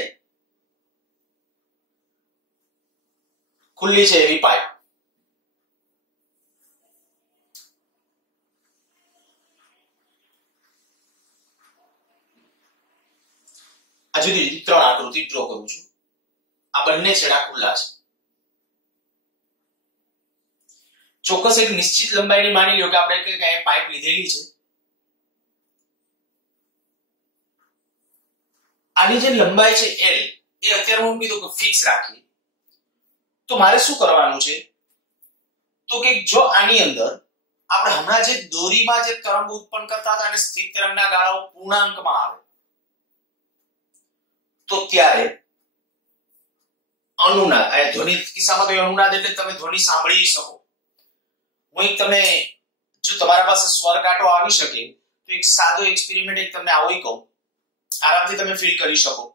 ખુલ્લી છે એવી પાઇપ. આ જુદી જુદી ત્રણ આકૃતિ ડ્રો કરું છું. આ બંને છેડા ખુલ્લા છે. ચોક્કસ એક નિશ્ચિત લંબાઈની માની લ્યો કે આપણે કઈ પાઇપ લીધેલી છે, આની જે લંબાઈ છે L એ અત્યારે હું કીધું કે ફિક્સ રાખી, તો મારે શું કરવાનું છે તો કે જો આની અંદર આપણે હમણાં જે દોરીમાં જે તરંગ ઉત્પન્ન કરતા હતા અને સ્થિર તરંગના ગાળાઓ પૂર્ણાંકમાં આવે તો ત્યારે અનુનાદ, આ ધ્વનિ કિસ્સામાં તો અનુનાદ એટલે તમે ધ્વનિ સાંભળી શકો. હું એક તમને, જો તમારા પાસે સ્વર કાંટો આવી શકે તો એક સાદો એક્સપેરિમેન્ટ એક તમને આવું કહું, આરામથી તમે ફીલ કરી શકો.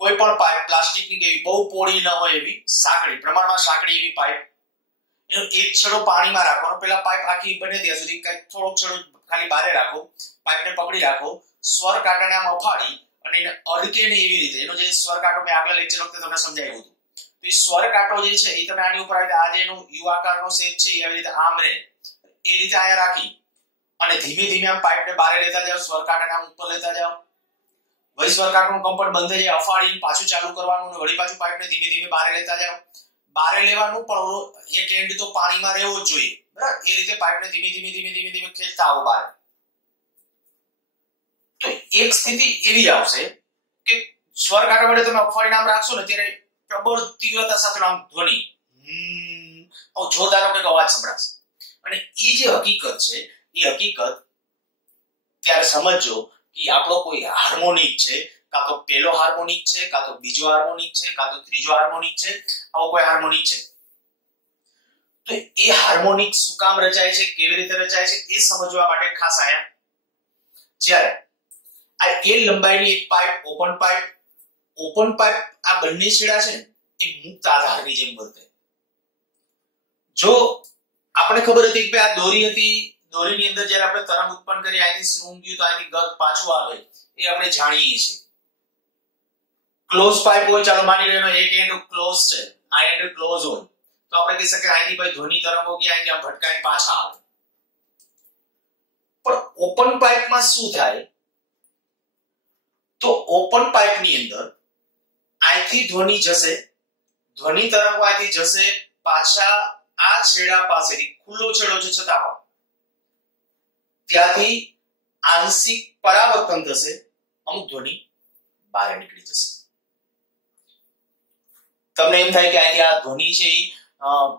કોઈ પણ પાઇપ પ્લાસ્ટિકની કે બહુ પોળી ન હોય એવી સાંકડી, પ્રમાણમાં સાંકડી એવી પાઇપ, એનો એક છેડો પાણીમાં રાખવાનો, પેલા પાઇપ આખી બને ત્યાં સુધી કઈ થોડોક છેડો ખાલી બહાર રાખો, પાઇપને પકડી રાખો, સ્વર કાંટાને આમ અફાડી અને એને અડકે ને એવી રીતે, એનો જે સ્વર કાંટો મેં આગલા લેક્ચર વખતે તમને સમજાવ્યું હતું, તો એ સ્વર કાંટો જે છે એ તમે આની ઉપર આવી આ જે એનો યુ આકારનો શેપ છે એ આવી રીતે આમ રહે એ રીતે આયા રાખી અને ધીમે ધીમે આમ પાઇપને બહાર લેતા જાઓ, સ્વર કાંટાને આમ ઉપર લેતા જાઓ, વળી સ્વર કાંટાનું કંપન બંધ થઈ જાય, અફાડીને પાછું ચાલુ કરવાનું અને વળી પાછું પાઇપને ધીમે ધીમે બહાર લેતા જાઓ. બહાર લેવાનું પણ એક એન્ડ તો પાણીમાં રહેવો જ જોઈએ, બરાબર? એ રીતે પાઇપને ધીમે ધીમે ધીમે ધીમે ધીમે ખેંચતા આવો બહાર. તો એક સ્થિતિ એવી આવશે કે સ્વર કાંટા વડે તમે અફાડીને આમ રાખશો ને ત્યારે પ્રબળ તીવ્રતા સાથે આમ ધ્વનિ જોરદાર કંઈક અવાજ સંભળાશે. અને એ જે હકીકત છે એ હકીકત ત્યારે સમજો કે આપણો કોઈ હાર્મોનિક છે, કાં તો પહેલો હાર્મોનિક છે, કાં તો બીજો હાર્મોનિક છે, કાં તો ત્રીજો હાર્મોનિક છે, આવો કોઈ હાર્મોનિક છે. તો એ હાર્મોનિક શું કામ રચાય છે, કેવી રીતે રચાય છે એ સમજવા માટે ખાસ આયા જ્યારે આ એ લંબાઈની એક પાઇપ, ઓપન પાઇપ આ બંને છેડા છે એ મુક્ત આધારની જેમ વર્તે. જો આપણે ખબર હતી કે આ દોરી હતી, દોરીની અંદર જ્યારે આપણે તરંગ ઉત્પન્ન કરી અહીંથી શૃંગ્યું તો અહીંથી ગત પાછું આવે એ આપણે જાણીએ છીએ. ક્લોઝ પાઇપ હોય, ચાલો માની લો એનો એક એન્ડ ક્લોઝ છે, આ એન્ડ ક્લોઝ હોય તો આપણે કહી શકીએ અહીંથી ભાઈ ધ્વનિ તરંગો ગયા અહીંથી આમ ભટકાઈને પાછા આવે. પણ ઓપન પાઇપમાં શું થાય તો ઓપન પાઇપની અંદર અહીંથી ધ્વનિ જશે, ધ્વનિ તરંગો અહીંથી જશે પાછા આ છેડા પાસેથી, ખુલ્લો છેડો છે છતાં પણ ત્યાંથી આંશિક પરાવર્તન થશે, અમુક ધ્વનિ બહાર નીકળી જશે. તમને એમ થાય કે અહીંથી આ ધ્વનિ છે એ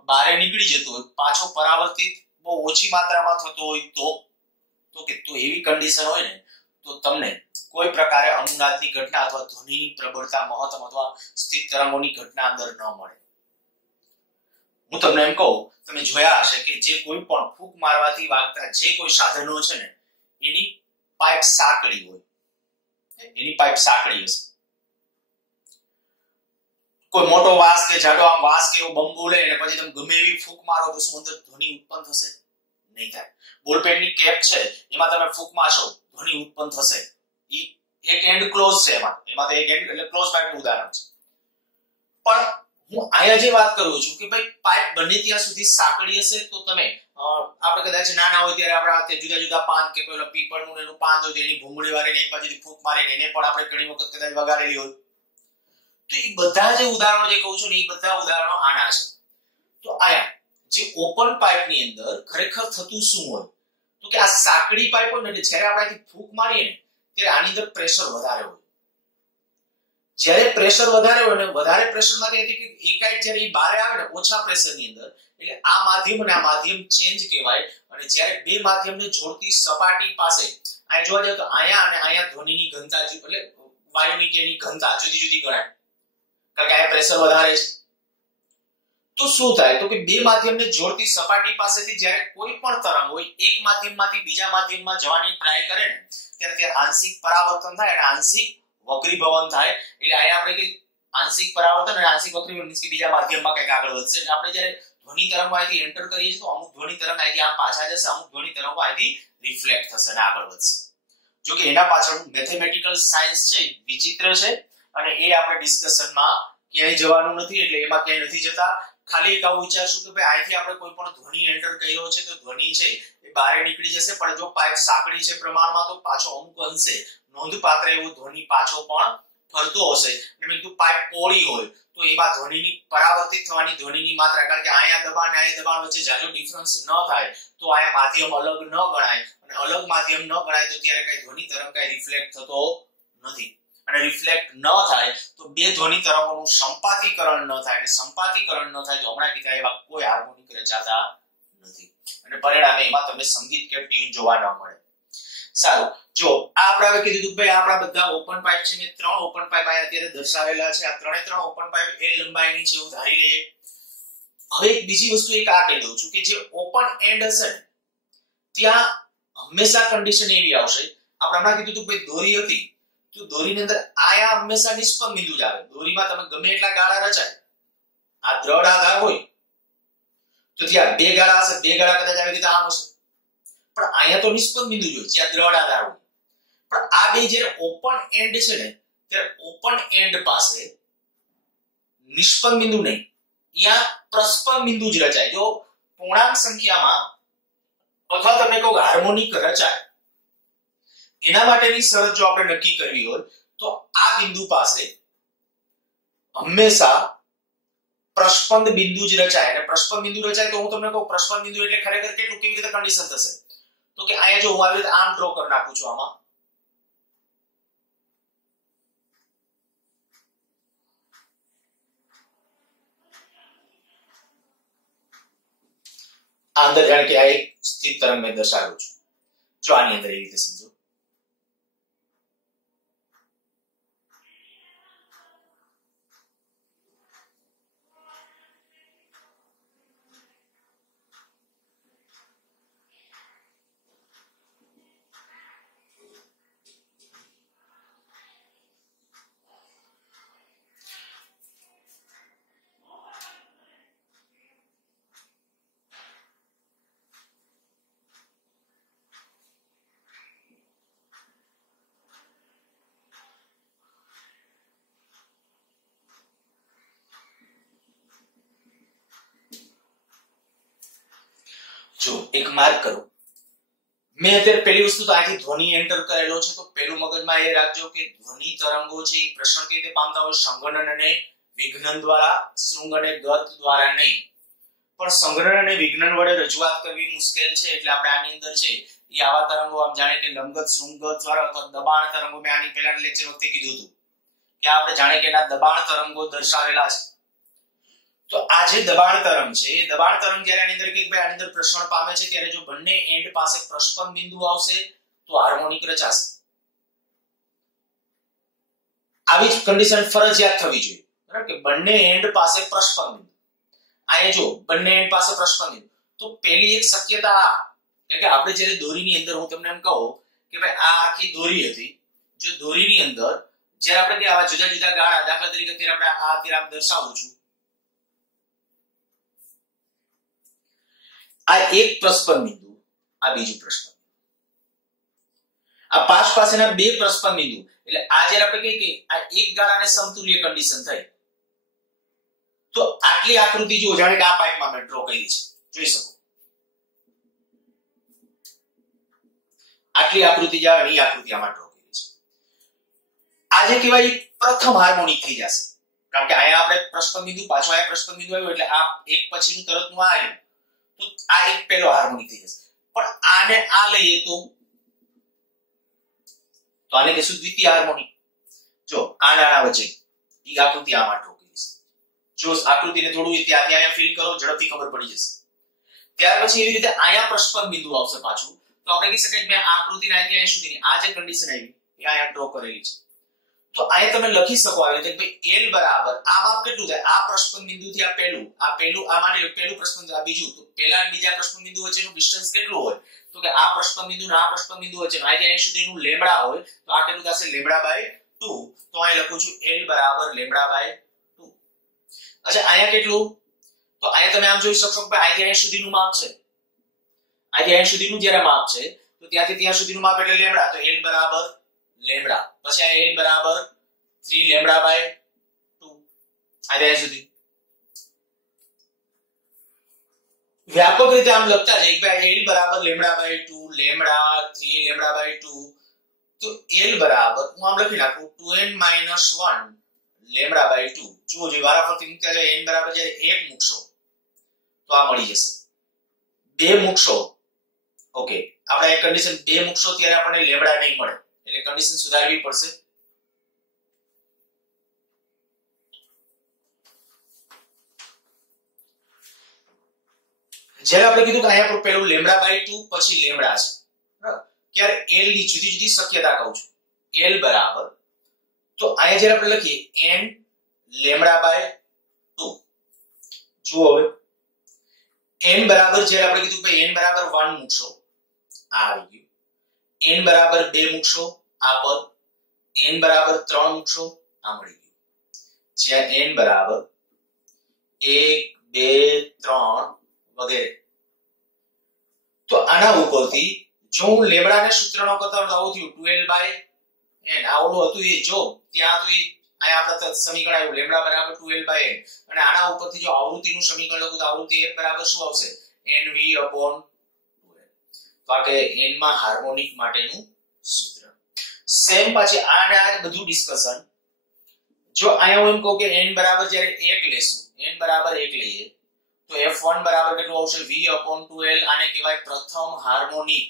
બહાર નીકળી જતો હોય, પાછો પરાવર્તિત બહુ ઓછી માત્રામાં થતો હોય તો એવી કન્ડિશન હોય ને તો તમને કોઈ પ્રકારે અનુનાદની ઘટના અથવા ધ્વનિની પ્રબળતા મહત્તમ અથવા સ્થિર તરંગોની ઘટના અંદર ન મળે. હું તમને એમ કહું, તમે જોયા હશે કે જે કોઈ પણ ફૂંક મારવાથી વાગતા જે કોઈ સાધનો છે ને એની પાઇપ સાંકડી હોય, એની પાઇપ સાંકડી હશે. કોઈ મોટો વાસ કે જાડો આમ વાસ કે એવો બંબો લે અને પછી તમે ગમે એવી ફૂંક મારો તો શું અંદર ધ્વનિ ઉત્પન્ન થશે? નહીં થાય. બોલપેનની કેપ છે એમાં તમે ફૂંક મારશો ધ્વનિ ઉત્પન્ન થશે. એક એન્ડ ક્લોઝ છે, એમાં તો એક એન્ડ એટલે ક્લોઝ પાઇપનું ઉદાહરણ છે. પણ હું અહીંયા જે વાત કરું છું કે ભાઈ પાઇપ બને ત્યાં સુધી સાંકડી હશે તો તમે આપણે કદાચ નાના હોય ત્યારે આપણા હાથે જુદા જુદા પાન કે પેલો પીપળનું એનું પાન હોય એની ભૂંગળી વાળીને એક બાજુથી ફૂંક મારીને એને પણ આપણે ઘણી વખત કદાચ વગાડેલી હોય. તો એ બધા જે ઉદાહરણો જે કહું છું ને એ બધા ઉદાહરણો આના છે. તો આયા જે ઓપન પાઇપની અંદર ખરેખર થતું શું હોય તો કે આ સાંકડી પાઇપ હોય ને એટલે જ્યારે આપણે અહીંથી ફૂંક મારીએ ને ત્યારે આની અંદર પ્રેશર વધારે હોય. જ્યારે પ્રેશર વધારે હોય ને વધારે પ્રેશરમાંથી એકાએક જ્યારે એ બહાર આવે ને ઓછા પ્રેશરની અંદર એટલે આ માધ્યમ અને આ માધ્યમ ચેન્જ કહેવાય. અને જ્યારે બે માધ્યમને જોડતી સપાટી પાસે અહીંયા જોવા જાવ તો અહીંયા અને અહીંયા ધ્વનિની ઘનતા એટલે વાયુની કે એની ઘનતા જુદી જુદી ગણાય કારણ કે અહીંયા પ્રેશર વધારે છે. તો શું થાય તો કે બે માધ્યમને જોડતી સપાટી પાસેથી જ્યારે કોઈ પણ તરંગ હોય એક માધ્યમમાંથી બીજા માધ્યમમાં જવાની ટ્રાય કરે ને ત્યારે ત્યાં આંશિક પરાવર્તન થાય અને આંશિક વક્રીભવન થાય. એટલે અહીંયા આપણે કે આંશિક પરાવર્તન અને આંશિક વક્રીભવન કે બીજા માધ્યમમાં કંઈક આગળ વધશે. એટલે આપણે જ્યારે ધ્વનિ તરંગો અહીંથી એન્ટર કરીએ છીએ તો અમુક ધ્વનિ તરંગ અહીંથી આમ પાછા જશે, અમુક ધ્વનિ તરંગો અહીંથી રિફ્લેક્ટ થશે અને આગળ વધશે. જો કે એના પાછળ મેથેમેટિકલ સાયન્સ છે, વિચિત્ર છે અને એ આપણે ડિસ્કશનમાં ક્યાંય જવાનું નથી એટલે એમાં ક્યાંય નથી જતા. ખાલી એક આવું વિચારશું કે ભાઈ અહીંથી આપણે કોઈ પણ ધ્વનિ એન્ટર કર્યો છે તો ધ્વનિ છે એ બહાર નીકળી જશે. પણ જો પાઇપ સાંકડી છે પ્રમાણમાં તો પાછો અમુક અંશે નોંધપાત્ર એવો ધ્વનિ પાછો પણ ફરતો હશે અને મેં કીધું પાઇપ પહોળી હોય તો એમાં ધ્વનિની પરાવર્તિત થવાની ધ્વનિની માત્રા, કારણ કે આયા દબાણ અને આયા દબાણ વચ્ચે જાજો ડિફરન્સ ન થાય તો આયા માધ્યમ અલગ ન ગણાય, અને અલગ માધ્યમ ન ગણાય તો ત્યારે કઈ ધ્વનિ તરંગ કઈ રિફ્લેક્ટ થતો નથી, અને રિફ્લેક્ટ ન થાય તો બે ધ્વનિ તરંગોનું સંપાતીકરણ ન થાય, અને સંપાતીકરણ ન થાય તો હમણાં કીધા એવા કોઈ હાર્મોનિક રચાતા નથી, અને પરિણામે એમાં તમને સંગીત કે ટ્યુન જોવા ન મળે. સારું, જો આ આપણે હવે કીધું કે ભાઈ આપણા બધા ઓપન પાઇપ છે ને 3 ઓપન પાઇપ આયા અત્યારે દર્શાવેલા છે. આ 3 ઓપન પાઇપ એ લંબાઈની છે એવું ધારી લઈએ. હવે એક બીજી વસ્તુ એક આ કહી દઉં છું કે જે ઓપન એન્ડ હશે ત્યાં હંમેશા કન્ડિશન એવી આવશે, આપણે હમણાં કીધું કે ભાઈ દોરી હતી તો દોરીની અંદર આયા હંમેશા નિષ્પન્ન બિંદુ જ આવે. દોરીમાં તમે ગમે એટલા ગાળા રચાય, આ દ્રઢ આધાર હોય તો ત્યાં બે ગાળા હશે, બે ગાળા કદાચ આવી રીતે આમ હશે, પણ અહીંયા તો નિષ્પન્ન બિંદુ જ હોય જ્યાં દ્રઢ આધાર હોય. પણ આ બે જ્યારે ઓપન એન્ડ છે ને ત્યારે ઓપન એન્ડ પાસે નિષ્પન્ન બિંદુ નહીં, અહીંયા પ્રસ્પન્ન બિંદુ જ રચાય. જો પૂર્ણાંક સંખ્યામાં અથવા તમને કહું હાર્મોનિક રચાય એના માટેની શરત જો આપણે નક્કી કરવી હોય તો આ બિંદુ પાસે હંમેશા પ્રસ્પન્ન બિંદુ જ રચાય. અને પ્રસ્પન્ન બિંદુ રચાય તો હું તમને કહું પ્રસ્પન્ન બિંદુ એટલે ખરેખર કેટલું કેવી રીતે કન્ડિશન થશે તો કે અહીંયા જો હું આવી રીતે આમ ડ્રો કરી નાખું છું, આમાં અંદર જાણે કે આ એક સ્થિત તરંગ મેં દર્શાવ્યું છું. જો આની અંદર એવી રીતે સમજો. જો એક માર્ક કરો, મેં અત્યારે પહેલી વસ્તુ તો આથી ધ્વનિ એન્ટર કરેલો છે, તો પહેલું મગજમાં એ રાખજો કે ધ્વનિ તરંગો છે એ પ્રસરણ કેવી રીતે પામતા હોય, સંગણન અને વિઘ્નન દ્વારા, શૃંગ અને ગત દ્વારા નહીં. પણ સંગણન અને વિઘ્નન વડે રજૂઆત કરવી મુશ્કેલ છે, એટલે આપણે આની અંદર છે એ આવા તરંગો આમ જાણે કે લંબગત, શૃંગગત દ્વારા અથવા દબાણ તરંગો, મેં આની પહેલાના લેક્ચર વખતે કીધું હતું કે આપણે જાણે કે એના દબાણ તરંગો દર્શાવેલા છે. તો આ જે દબાણ તરંગ છે એ દબાણ તરંગ જ્યારે આની અંદર કે ભાઈ આની અંદર પ્રસરણ પામે છે ત્યારે જો બંને એન્ડ પાસે પ્રસ્પન્ન બિંદુ આવશે તો હાર્મોનિક રચાશે. આવી જ કન્ડિશન ફરજિયાત થવી જોઈએ, બરાબર, કે બંને એન્ડ પાસે પ્રસ્પન્ન બિંદુ. અહીંયા જો બંને એન્ડ પાસે પ્રસ્પન્ન બિંદુ, તો પહેલી એક શક્યતા આ કે આપણે જ્યારે દોરીની અંદર હું તમને એમ કહું કે ભાઈ આ આખી દોરી હતી, જો દોરીની અંદર જ્યારે આપણે કે આવા જુદા જુદા ગાળા, દાખલા તરીકે અત્યારે આપણે આ તીર આમ દર્શાવું છું, આ એક પ્રસ્પન્ન બિંદુ, આ બીજું પ્રસ્પન્ન, આ પાસ પાસેના બે પ્રસ્પન્ન બિંદુ, એટલે આ જ્યારે આપણે કહીએ કે આ એક ગાળાને સમતુલ્ય કન્ડિશન થઈ, તો આટલી આકૃતિ જો જાણે કે આ પાઇપમાં મેં ડ્રો કરી છે, જોઈ શકો આટલી આકૃતિ જાણે એ આકૃતિ આમાં ડ્રો કરી છે. આજે કહેવાય પ્રથમ હાર્મોનિક થઈ જશે, કારણ કે અહીંયા આપણે પ્રસ્પન્ન બિંદુ, પાછો અહીંયા પ્રસ્પન્ન બિંદુ આવ્યો એટલે આ એક પછીનું તરતનું આ આવ્યું, તો આ એક પહેલો હાર્મોનિક થઈ જશે. પણ આને આ લઈએ તો આને કહેશું દ્વિતીય હાર્મોનિક. જો આ નાના વચ્ચે ઈ આકૃતિ આમાં ડ્રો કરી છે, જો આકૃતિને થોડું ત્યાં અહીંયા ફીલ કરો, ઝડપથી ખબર પડી જશે. ત્યાર પછી એવી રીતે અહીંયા પ્રસ્પન્ન બિંદુ આવશે પાછું, તો આપણે કહી શકાય કે મેં આકૃતિને અહીંયા સુધીની આ જે કન્ડિશન આવી એ અહીંયા ડ્રો કરેલી છે. તો અહીંયા તમે લખી શકો આવે કે ભાઈ L બરાબર આ માપ કેટલું થાય, આ પ્રસ્પન્ન બિંદુથી આ પહેલું આ માની લો પહેલું પ્રસ્પન્ન આ બીજું, તો પહેલા અને બીજા પ્રસ્પન્ન બિંદુ વચ્ચેનું ડિસ્ટન્સ કેટલું હોય, તો કે આ પ્રસ્પન્ન બિંદુ અને આ પ્રસ્પન્ન બિંદુ વચ્ચેનું અહીંયા સુધીનું લેમ્બડા હોય, તો આ કેટલું થશે λ/2. તો અહીં લખું છું L બરાબર λ/2. અચ્છા અહીંયા કેટલું, તો અહીંયા તમે આમ જોઈ શકશો કે અહીંયા સુધીનું માપ છે, અહીંયા સુધીનું જ્યારે માપ છે તો ત્યાંથી ત્યાં સુધીનું માપ એટલે લેમ્બડા, તો L બરાબર લેમ્બડા, પછી આ L બરાબર 3λ/2 આ સુધી. વ્યાપક રીતે આમ લખતા જઈએ કે L બરાબર λ/2, લેમ્બડા 3λ/2, તો તો L બરાબર હું આમ લખી નાખું 2n - 1 λ/2 જુઓ જે વારાફરતી મૂક્યા જાય n બરાબર જ્યારે 1 મૂકશો તો આ મળી જશે 2 મૂકશો ઓકે આપણે એક કન્ડિશન 2 મૂકશો ત્યારે આપણને લેમ્બડા નહીં મળે એટલે કન્ડિશન સુધારવી પડશે જ્યારે આપણે કીધું કે અહીંયા પર પહેલું λ/2 પછી લેમ્બડા છે બરાબર ત્યારે L ની જુદી જુદી શક્યતા કહું છું L બરાબર તો અહીંયા જ્યારે આપણે લખીએ n λ/2 જુઓ હવે n બરાબર જ્યારે આપણે કીધું કે n બરાબર 1 મૂકશો આ આવી ગયું n બરાબર 2 મૂકશો આ પદ n બરાબર 3 મૂકશો આ મળી ગયું જ્યાં n બરાબર 1 2 3 વગેરે તો આના ઉપરથી જો હું લેમ્બડાને સૂત્રનો કરતા આવું થયું 2l/n આવડું હતું એ જો ત્યાં તો અહીંયા આપણે સમીકરણ આવ્યું લેમ્બડા બરાબર 2l/n અને આના ઉપરથી જો આવૃત્તિનું સમીકરણ લખું તો આવૃત્તિ f બરાબર શું આવશે nv/2l તો આ કે n માં હાર્મોનિક માટેનું સૂત્ર સેમ પાછી આને આ બધું ડિસ્કશન જો અહીંયા હું એમ કહું કે n બરાબર જ્યારે 1 લેશું n બરાબર 1 લઈએ તો f1 બરાબર કેટલું આવશે v/2l આને કહેવાય પ્રથમ હાર્મોનિક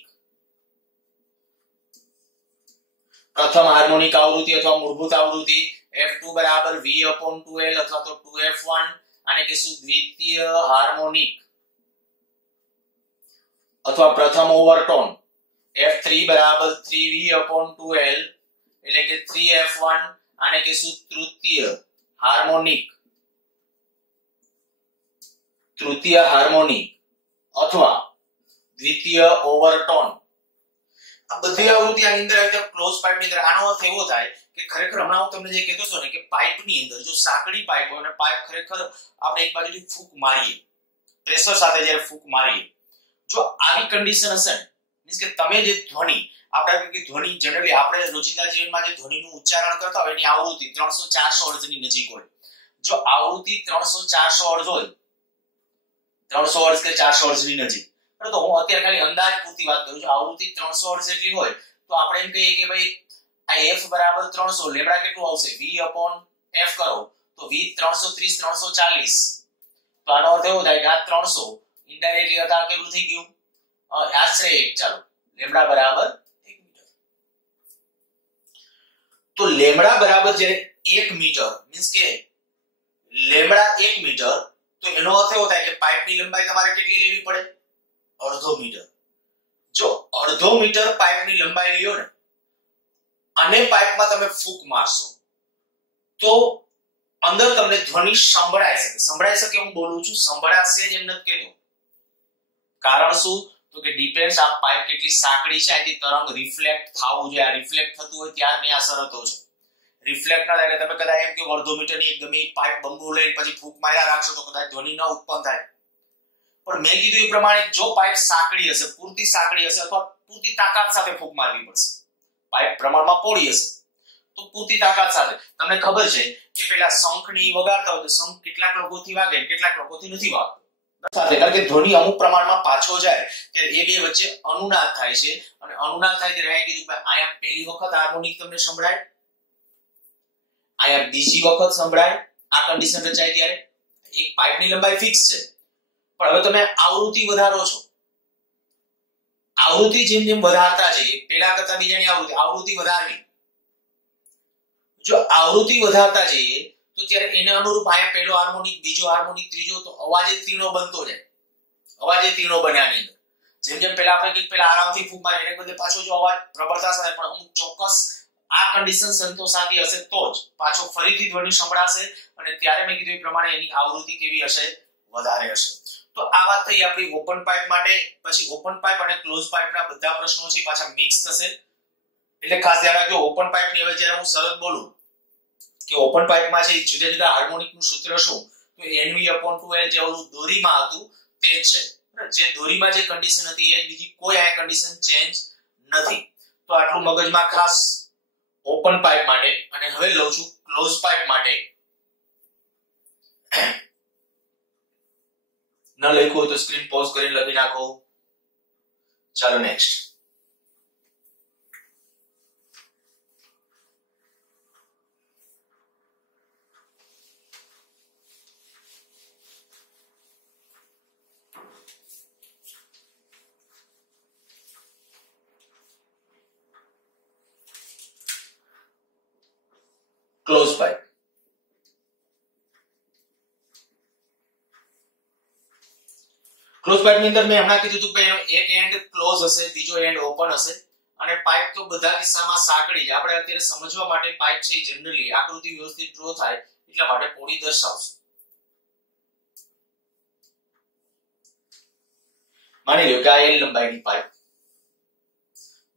આવૃત્તિ અથવા મૂળભૂત આવૃત્તિ f2 બરાબર v/2l અથવા તો 2f1 આને કહીશું દ્વિતીય હાર્મોનિક અથવા પ્રથમ ઓવરટોન f3 બરાબર 3v/2l એટલે કે 3f1 આને કહીશું તૃતીય હાર્મોનિક અથવા દ્વિતીય ઓવરટોન આ બધી આવૃત્તિ આની અંદર આવી જાય ક્લોઝ પાઇપ ની અંદર આનો અર્થ એવો થાય કે ખરેખર હમણાં હું તમને જે કહેતો હતો ને કે પાઇપ ની અંદર જો સાંકડી પાઇપ હોય અને પાઇપ ખરેખર આપણે એક બાજુથી ફૂંક મારીએ પ્રેશર સાથે જ્યારે ફૂંક મારીએ જો આવી કન્ડિશન હશે મીન્સ કે તમે જે ધ્વનિ આપણે કે ધ્વનિ જનરલી આપણે રોજિંદા જીવનમાં જે ધ્વનિનું ઉચ્ચારણ કરતા હોય એની આવૃત્તિ 300-400 હર્ટ્ઝ ની નજીક હોય જો આવૃત્તિ 300-400 હર્ટ્ઝ હોય 300 હર્ટ્ઝ કે 400 હર્ટ્ઝ ની નજીક તો હું અત્યારે ખાલી અંદાજ પૂરતી વાત કરું છું આવૃત્તિ 300 હર્ટ્ઝ જેટલી હોય તો આપણે એમ કહીએ કે ભાઈ આ f બરાબર 300 લેમ્બડા કેટલું આવશે v/f કરો તો v 330-340 તો આનો અર્થ એવો થાય કે આ 300 ઇનડાયરેક્ટલી હતા કેટલું થઈ ગયું આશરે 1 ચાલો લેમ્બડા બરાબર 1 મીટર તો લેમ્બડા બરાબર જ્યારે 1 મીટર મીન્સ કે લેમ્બડા 1 મીટર તો એનો અર્થ એવો થાય કે પાઇપની લંબાઈ તમારે કેટલી લેવી પડે અડધો મીટર જો અડધો મીટર પાઇપની લંબાઈ લ્યો ને અને પાઇપમાં તમે ફૂંક મારશો તો અંદર તમને ધ્વનિ સંભળાઈ શકે હું બોલું છું સંભળાશે જ એમ નથી કહેતો કારણ શું તો કે ડિપેન્ડ્સ આ પાઇપ કેટલી સાંકડી છે આથી તરંગ રિફ્લેક્ટ થવું જોઈએ આ રિફ્લેક્ટ થતું હોય ત્યારની આ શરતો છે રિફ્લેક્ટ ના થાય તમે કદાચ એમ કે અડધો મીટરની એક ગમે પાઇપ બંબુ લઈને પછી ફૂંક માર્યા રાખશો તો કદાચ ધ્વનિ ન ઉત્પન્ન થાય પણ મેં કીધું એ પ્રમાણે જો પાઇપ સાંકડી હશે પૂરતી સાંકડી હશે અથવા પૂરતી તાકાત સાથે ફૂંક મારવી પડશે પાઇપ પ્રમાણમાં પહોળી હશે તો પૂરતી તાકાત સાથે તમને ખબર છે કે પેલા શંખની વગાડતા હોય તો શંખ કેટલાક લોકોથી વાગે કેટલાક લોકોથી નથી વાગતો સાથે કારણ કે ધ્વનિ અમુક પ્રમાણમાં પાછો જાય ત્યારે એ બે વચ્ચે અનુનાદ થાય છે અને અનુનાદ થાય ત્યારે અહીંયા કીધું અહીંયા પહેલી વખત હાર્મોનિક તમને સંભળાય અહીંયા બીજી વખત સંભળાય આ કન્ડિશન રચાય ત્યારે એક પાઇપની લંબાઈ ફિક્સ છે પણ હવે તમે આવૃત્તિ વધારો છો આવૃત્તિ જેમ જેમ વધારતા જઈએ પેલા કરતા બીજાની આવૃત્તિ વધારવી જો આવૃત્તિ વધારતા જઈએ તો ત્યારે એને અનુરૂપ આ પહેલો હાર્મોનિક બીજો હાર્મોનિક ત્રીજો તો અવાજ એ ત્રીનો બનતો જાય અવાજ એ ત્રીનો બન્યાની અંદર જેમ જેમ પેલા આપણે કીધું પેલા આરામથી ફૂંક મારી એને બદલે પાછો જો અવાજ પ્રબળતા સાથે પણ અમુક ચોક્કસ આ કન્ડિશન સંતોષાતી હશે તો જ પાછો ફરીથી ધ્વનિ સંભળાશે અને ત્યારે મેં કીધું એ પ્રમાણે એની આવૃત્તિ કેવી હશે વધારે હશે તો આ વાત થઈ આપણી ઓપન પાઇપ માટે પછી ઓપન પાઇપ અને ક્લોઝ પાઇપના બધા પ્રશ્નો છે પાછા મિક્સ થશે એટલે ખાસ ધ્યાન રાખજો ઓપન પાઇપની હવે જ્યારે હું શરત બોલું કે ઓપન પાઇપમાં છે જુદા જુદા હાર્મોનિકનું સૂત્ર શું તો nv/2l જે ઓલું દોરીમાં હતું તે જ છે જે દોરીમાં જે કન્ડિશન હતી એ બીજી કોઈ આ કન્ડિશન ચેન્જ નથી તો આટલું મગજમાં ખાસ ઓપન પાઇપ માટે અને હવે લઉં છું ક્લોઝ પાઇપ માટે ન લખ્યું હોય તો સ્ક્રીન પોઝ કરીને લખી નાખો ચાલો next close pipe. Close pipe ની અંદર મેં હમણાં કીધું હતું કે એક એન્ડ ક્લોઝ હશે, બીજો એન્ડ ઓપન હશે અને પાઇપ તો બધા કિસ્સામાં સાંકડી જ. આપણે અત્યારે સમજવા માટે પાઇપ છે જનરલી આકૃતિ વ્યવસ્થિત ડ્રો થાય એટલા માટે પોળી દર્શાવશું. માની લો કે આ એલ લંબાઈની પાઇપ,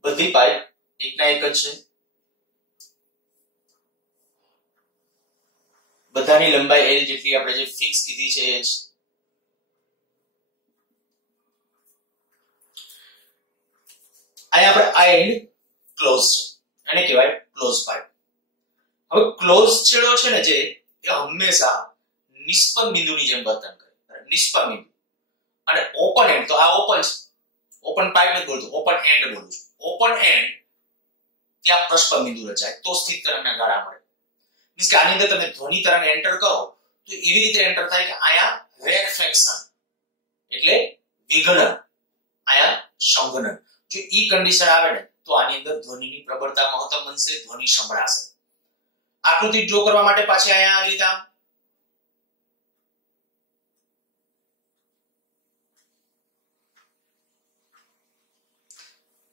બધી પાઇપ એકના એક જ છે, બધાની લંબાઈ એલ જેટલી આપણે જે ફિક્સ કીધી છે એ જ. અહીંયા આપણે આ એન્ડ ક્લોઝ છે, એને કહેવાય ક્લોઝ પાઇપ. હવે ક્લોઝ છેડો છે ને જે એ હંમેશા નિષ્પન્ન બિંદુની જેમ વર્તન કરે. નિષ્પન્ન બિંદુ અને ઓપન એન્ડ, તો આ ઓપન છે, ઓપન પાઇપ નથી બોલતો, ઓપન એન્ડ બોલું છું. ઓપન એન્ડ ત્યાં પ્રસ્પન્ન બિંદુ રચાય તો સ્થિત તરંગના ગાળા મળે. મીન્સ કે આની અંદર તમે ધ્વનિ તરંગ એન્ટર કરો તો એવી રીતે એન્ટર થાય કે આયા રેરફેક્શન એટલે વિઘટન, આયા સંઘનન. જો ઈ કન્ડિશન આવે ને તો આની અંદર ધ્વનિની પ્રબળતા મહત્તમ બનશે, ધ્વનિ સંભળાશે. આકૃતિ ડ્રો કરવા માટે પાછી આયા આવી રીતે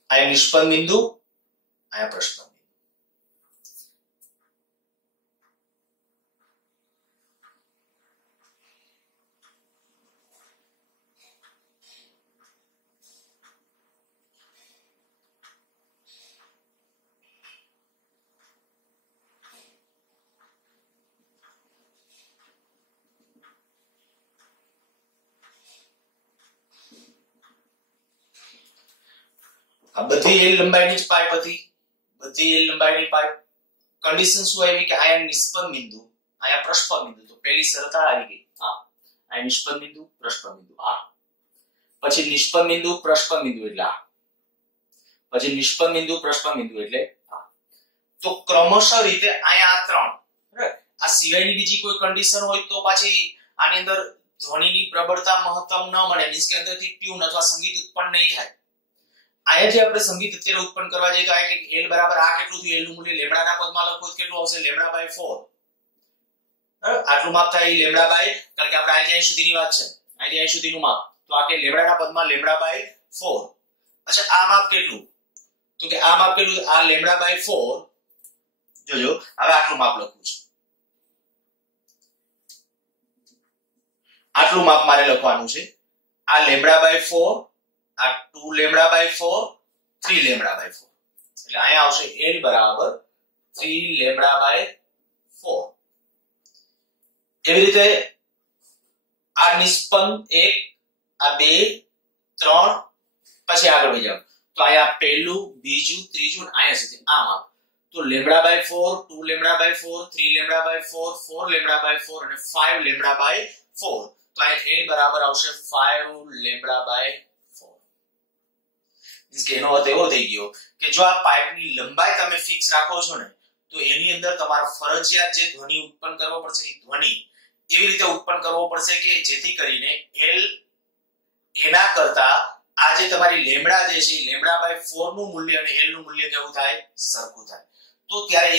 આયા નિષ્પન્ન બિંદુ, આયા પ્રસ્પન્ન. આ બધી એલ લંબાઈની જ પાઇપ હતી, બધી એલ લંબાઈની પાઇપ. કન્ડિશન શું આવી કે આયા નિષ્પન્ન બિંદુ, આયા પ્રસ્પન્ન બિંદુ. તો પહેલી શરત આવી ગઈ, આ આયા નિષ્પન્ન બિંદુ, પ્રસ્પન્ન બિંદુ, આ પછી નિષ્પન્ન બિંદુ, પ્રસ્પન્ન બિંદુ એટલે આ, પછી નિષ્પન્ન બિંદુ, પ્રસ્પન્ન બિંદુ એટલે આ. તો ક્રમશઃ રીતે આયા આ ત્રણ, બરાબર. આ સિવાયની બીજી કોઈ કન્ડિશન હોય તો પાછી આની અંદર ધ્વનિની પ્રબળતા મહત્તમ ન મળે, મીન્સ કે અંદરથી ટ્યુન અથવા સંગીત ઉત્પન્ન નહીં થાય. આયા જે આપણે સંગીત અત્યારે ઉત્પન્ન કરવા જઈએ તો આ કે l બરાબર આ કેટલું થયું, l નું મૂલ્ય લેમ્ડાના પદમાં લખો તો કેટલું આવશે, λ/4. આટલું માપ થાય λ/, કારણ કે આપણે અહીંથી અહીં સુધીની વાત છે, અહીંથી અહીં સુધીનું માપ, તો આ કે લેમ્ડાના પદમાં λ/4. અચ્છા આ માપ કેટલું, તો કે આ માપ કેટલું, આ λ/4. જોજો હવે આટલું માપ લખવું છે, આટલું માપ મારે લખવાનું છે. આ λ/4, આ 2λ/4, 3λ/4. એટલે અહીંયા આવશે l બરાબર 3λ/4. એવી રીતે આ નિષ્પન્ન 1, આ 2, 3, પછી આગળ વધી જાવ તો અહીંયા પહેલું, બીજું, ત્રીજું અહીંયા સુધી આ માપ. તો λ/4, 2λ/4, 3λ/4, 4λ/4 અને 5λ/4. તો અહીંયા l બરાબર આવશે 5λ/4. કે એનો અર્થ એવો થઈ ગયો કે જો આ પાઇપની લંબાઈ તમે ફિક્સ રાખો છો ને તો એની અંદર તમારે ફરજિયાત જે ધ્વનિ ઉત્પન્ન કરવો પડશે એ ધ્વનિ એવી રીતે ઉત્પન્ન કરવો પડશે કે જેથી કરીને l એના કરતા આ જે તમારી લેમ્ડા જે છે λ/4 નું મૂલ્ય અને l નું મૂલ્ય કેવું થાય, સરખું થાય. તો ત્યારે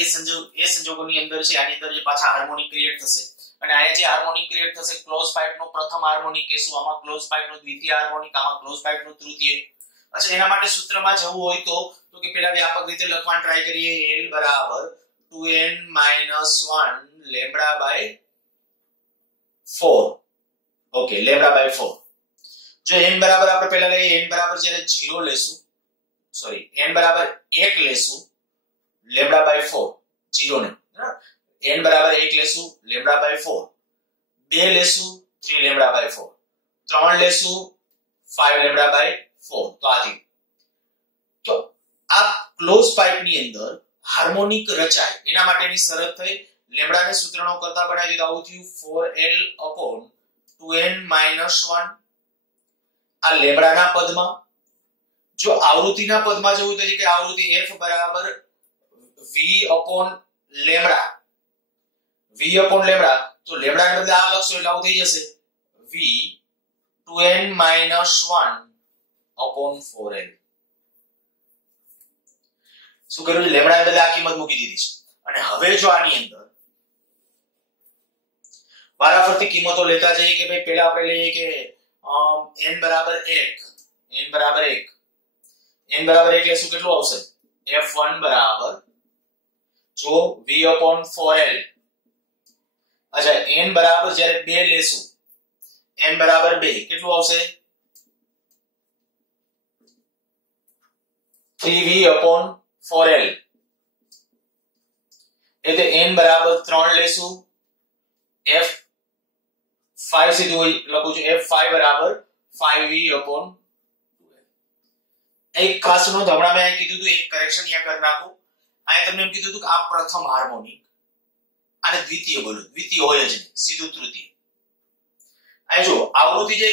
એ સંજોગોની અંદર છે આની અંદર જે પાછા હાર્મોનિક ક્રિએટ થશે અને અહીંયા જે હાર્મોનિક ક્રિએટ થશે ક્લોઝ પાઇપનો પ્રથમ હાર્મોનિક કહેશું, આમાં ક્લોઝ પાઇપનો દ્વિતીય હાર્મોનિક, આમાં ક્લોઝ પાઇપનો તૃતીય. अच्छा એના માટે સૂત્રમાં જવું હોય તો કે પેલા વ્યાપક રીતે લખવાનું ટ્રાય કરીએ, l બરાબર 2n - 1 λ/4. ઓકે, λ/4. જો n બરાબર આપણે પહેલા લઈએ, n બરાબર જ્યારે 0 લેશું, સોરી n બરાબર 1 લેશું λ/4, 0 ને, n બરાબર 1 લેશું λ/4, 2 લેશું 3λ/4, 3 લેશું 5λ/4. તો આથી તો આ ક્લોઝ પાઇપ ની અંદર હાર્મોનિક રચાય એના માટેની શરત થઈ લેમ્ડાને સૂત્રનો કરતા બનાવી દીધું, આવું થયું 4l/2n - 1. આ લેમ્ડાના પદમાં. જો આવૃત્તિના પદમાં જવું તો કે આવૃત્તિ f બરાબર v/λ, તો લેમ્ડાને બદલે આ લખશો એટલે આવું થઈ જશે v2n - 1/4l. શું કર્યું છે, લેમ્ડાને બદલે આ કિંમત મૂકી દીધી છે. અને હવે જો આની અંદર વારાફરતી કિંમતો લેતા જઈએ કે ભાઈ પહેલા આપણે લઈએ કે n બરાબર 1 n બરાબર 1 n બરાબર 1 લેશું કેટલું આવશે f1 બરાબર જો v/4l અચ્છા n બરાબર જ્યારે 2 લેશું n બરાબર 2 કેટલું આવશે 3v/4l એટલે n બરાબર 3 લેશું f5 સીધું લખું છું f5 બરાબર 5v/2l એક ખાસ નોંધ હમણાં મેં કીધું હતું એક કરેક્શન અહીંયા કરી નાખું અહીંયા તમને એમ કીધું હતું કે આ પ્રથમ હાર્મોનિક અને દ્વિતીય બોલો દ્વિતીય હોય જ નહીં સીધું તૃતીય અહીં જો આવૃત્તિ જે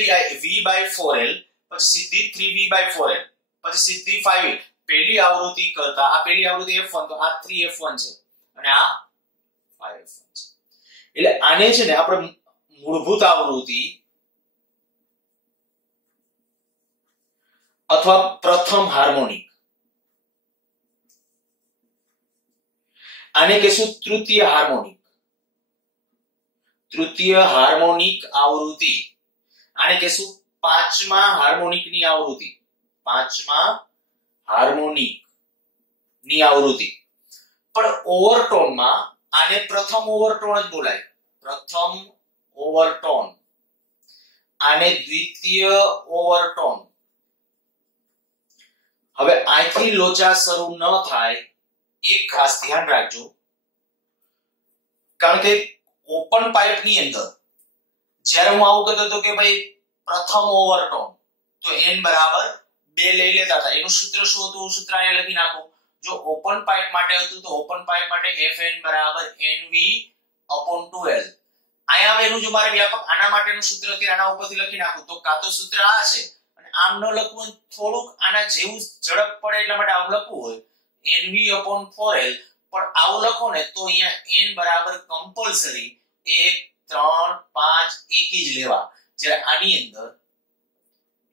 v/4l પછી સીધી 3v/4l પછી સીધી 5 પહેલી આવૃત્તિ કરતા આ પહેલી આવૃત્તિ f1 તો આ 3f1 છે અને આ 5f1 છે એટલે આને છે ને આપણે મૂળભૂત આવૃત્તિ અથવા પ્રથમ હાર્મોનિક આને કહેશું તૃતીય હાર્મોનિક આવૃત્તિ આને કહેશું પાંચમા હાર્મોનિકની આવૃત્તિ પણ ઓવરટોનમાં આને પ્રથમ ઓવરટોન જ બોલાય પ્રથમ ઓવરટોન આને દ્વિતીય ઓવરટોન હવે અહીંથી લોચા શરૂ ન થાય એક ખાસ ધ્યાન રાખજો કારણ કે ઓપન પાઇપ ની અંદર જ્યારે હું આવું કહેતો હતો કે ભાઈ પ્રથમ ઓવરટોન તો n બરાબર 2 લઈ લેતા હતા એનું સૂત્ર શું હતું સૂત્ર અહીંયા લખી નાખો જો ઓપન પાઇપ માટે હતું તો ઓપન પાઇપ માટે fn બરાબર nv/2l અહીંયા આવેલું જો મારે વ્યાપક આના માટેનું સૂત્ર અત્યારે આના ઉપરથી લખી નાખું તો કાં તો સૂત્ર આ છે અને આમ ન લખવું થોડુંક આના જેવું ઝડપ પડે એટલા માટે આવું લખવું હોય nv/4l પણ આવું લખો ને તો અહીંયા n બરાબર કમ્પલસરી 1 3 5 એકી જ લેવા જ્યારે આની અંદર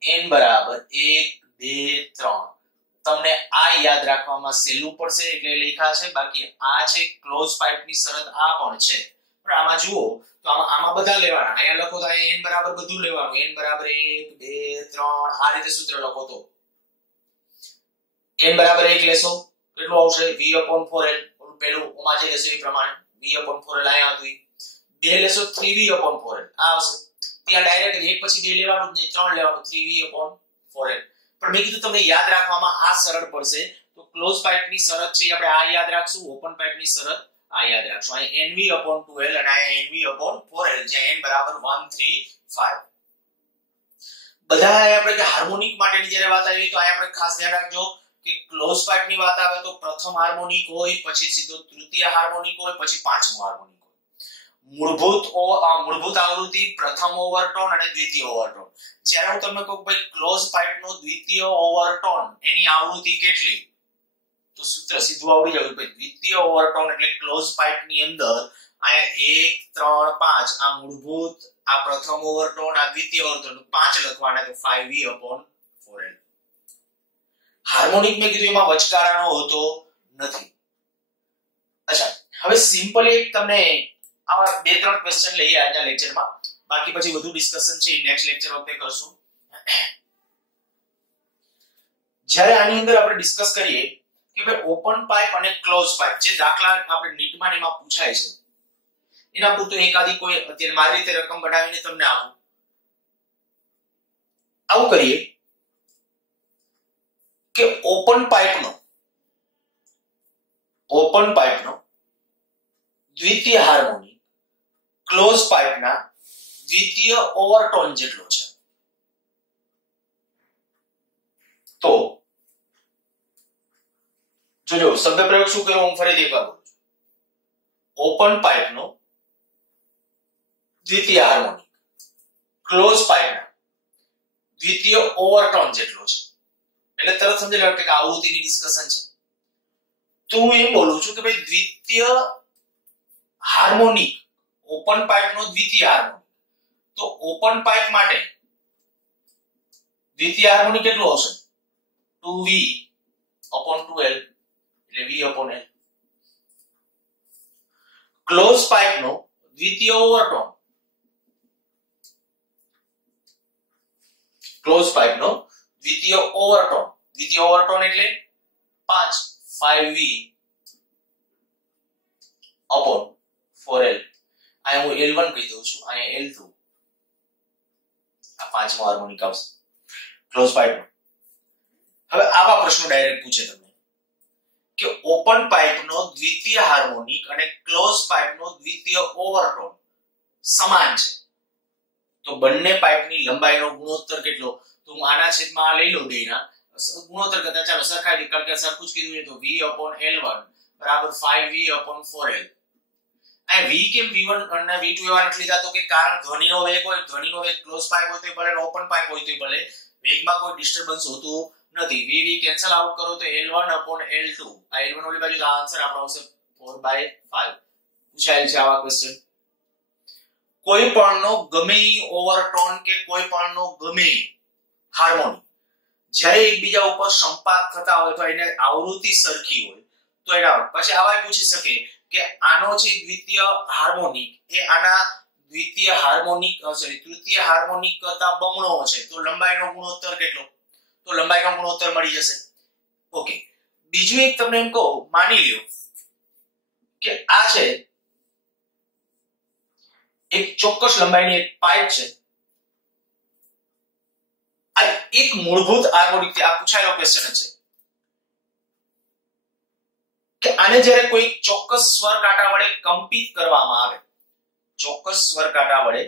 n બરાબર 1 2 3 તમને આ યાદ રાખવામાં સહેલું પડશે એટલે લખ્યા છે બાકી આ છે ક્લોઝ પાઇપ ની શરત આ પણ છે પણ આમાં જુઓ તો આમાં બધા લેવાના અહીંયા લખો તો n બરાબર બધું લેવાનું n બરાબર 1 2 3 આ રીતે સૂત્ર લખો તો n બરાબર 1 લેશો કેટલું આવશે v/4l પેલું ઓમાં જે લેશો એ પ્રમાણે v/4l અહીંયા હતું 2 લેશો 3v/4l આ આવશે ત્યાં ડાયરેક્ટ એક પછી 2 લેવાનું જ નહીં 3 લેવાનું 3v/4l પણ મેં કીધું તમને યાદ રાખવામાં આ સરળ પડશે તો ક્લોઝ પાઇપ ની શરત છે આપણે આ યાદ રાખશું ઓપન પાઇપ ની શરત આ યાદ રાખશું અહીં nv/2l અને અહીં nv/4l જ્યાં n બરાબર 1 3 5 બધા આપણે કે હાર્મોનિક માટેની જ્યારે વાત આવી તો આ આપણે ખાસ ધ્યાન રાખજો કે ક્લોઝ પાઇપ ની વાત આવે તો પ્રથમ હાર્મોનિક હોય પછી સીધો તૃતીય હાર્મોનિક હોય પછી પાંચમો હાર્મોનિક હોય મૂળભૂત આવૃત્તિ પ્રથમ ઓવરટોન અને દ્વિતીય ઓવરટોન જ્યારે હું તમને કહું ભાઈ ક્લોઝ પાઇપ નો દ્વિતીય ઓવરટોન એની આવૃત્તિ કેટલી તો સૂત્ર સીધું આવડી જવું ભાઈ દ્વિતીય ઓવરટોન એટલે ક્લોઝ પાઇપ ની અંદર અહીંયા 1 3 5 આ મૂળભૂત આ પ્રથમ ઓવરટોન આ દ્વિતીય ઓવરટોન 5 લખવાના તો 5v/4l હાર્મોનિક મેં કીધું એમાં વચગાળાનો હોતો નથી અચ્છા હવે સિમ્પલ એક તમને આવા 2-3 ક્વેશ્ચન લઈએ આજના લેક્ચરમાં બાકી પછી વધુ ડિસ્કશન છે નેક્સ્ટ લેક્ચર વખતે કરશું જ્યારે આની અંદર આપણે ડિસ્કસ કરીએ કે ભાઈ ઓપન પાઇપ અને ક્લોઝ પાઇપ જે દાખલા આપણે નીટમાં એમાં પૂછાય છે એના પૂરતો એકાદી કોઈ અત્યારે મારી રીતે રકમ બનાવીને તમને આવું કરીએ કે ઓપન પાઇપનો દ્વિતીય હાર્મોનિક ક્લોઝ પાઇપના દ્વિતીય ઓવરટોન જેટલો છે તો જોજો શબ્દ પ્રયોગ શું કર્યો હું ફરીથી એકવાર બોલું છું ઓપન પાઇપનો દ્વિતીય હાર્મોનિક ક્લોઝ પાઇપના દ્વિતીય ઓવરટોન જેટલો છે એટલે તરત સમજી લો કે આવૃત્તિની ડિસ્કશન છે તો હું એમ બોલું છું કે ભાઈ દ્વિતીય હાર્મોનિક ઓપન પાઇપનો દ્વિતીય હાર્મોનિક તો ઓપન પાઇપ માટે દ્વિતીય હાર્મોનિક કેટલું આવશે 2v/2l એટલે v/l ક્લોઝ પાઇપનો દ્વિતીય ઓવરટોન ક્લોઝ પાઇપ નો દ્વિતીય ઓવરટોન એટલે 5 5v upon 4l. અહીંયા હું L1 કહી દઉં છું, અહીંયા L2. આ પાંચમો હાર્મોનિક આવશે ક્લોઝ પાઇપ નો. હવે આવા પ્રશ્નો ડાયરેક્ટ પૂછે તમને કે ઓપન પાઇપ નો દ્વિતીય હાર્મોનિક અને ક્લોઝ પાઇપ નો દ્વિતીય ઓવરટોન સમાન છે, તો બંને પાઇપની લંબાઈનો ગુણોત્તર કેટલો? તો હું આના છેદમાં આ લઈ લઉં બેના ગુણોત્તર કરતા ચાલો સરખાઈ કારણ કે સરખું જ કીધું છે, તો v/L1 બરાબર 5v/4l. આ v કેમ v1 અને v2 એવા નથી લીધા? તો કે કારણ ધ્વનિનો વેગ હોય, ધ્વનિનો વેગ ક્લોઝ પાઇપ હોય તો ભલે ઓપન પાઇપ હોય તો ભલે વેગમાં કોઈ ડિસ્ટર્બન્સ હોતું નથી. v કેન્સલ આઉટ કરો તો L1/L2. આ L1 ઓલી બાજુ આન્સર આપણો આવશે 4/5. પૂછાયેલ છે આવા ક્વેશ્ચન. કોઈ પણનો ગમે ઓવરટોન કે કોઈ પણનો ગમે હાર્મોનિક જ્યારે એકબીજા ઉપર સંપાત થતા હોય તો એને આવૃત્તિ સરખી હોય તો એના પછી આવા પૂછી શકે કે આનો છે દ્વિતીય હાર્મોનિક એ આના દ્વિતીય હાર્મોનિક તૃતીય હાર્મોનિક કરતા બમણો છે, તો લંબાઈનો ગુણોત્તર કેટલો? તો લંબાઈનો ગુણોત્તર મળી જશે. ઓકે, બીજું એક તમને એમ કહું, માની લ્યો કે આ છે એક ચોક્કસ લંબાઈની એક પાઇપ છે, આ એક મૂળભૂત હાર્મોનિક આ પૂછાયેલો ક્વેશ્ચન છે કે આને જ્યારે કોઈ ચોક્કસ સ્વર કાંટા વડે કંપિત કરવામાં આવે, ચોક્કસ સ્વર કાંટા વડે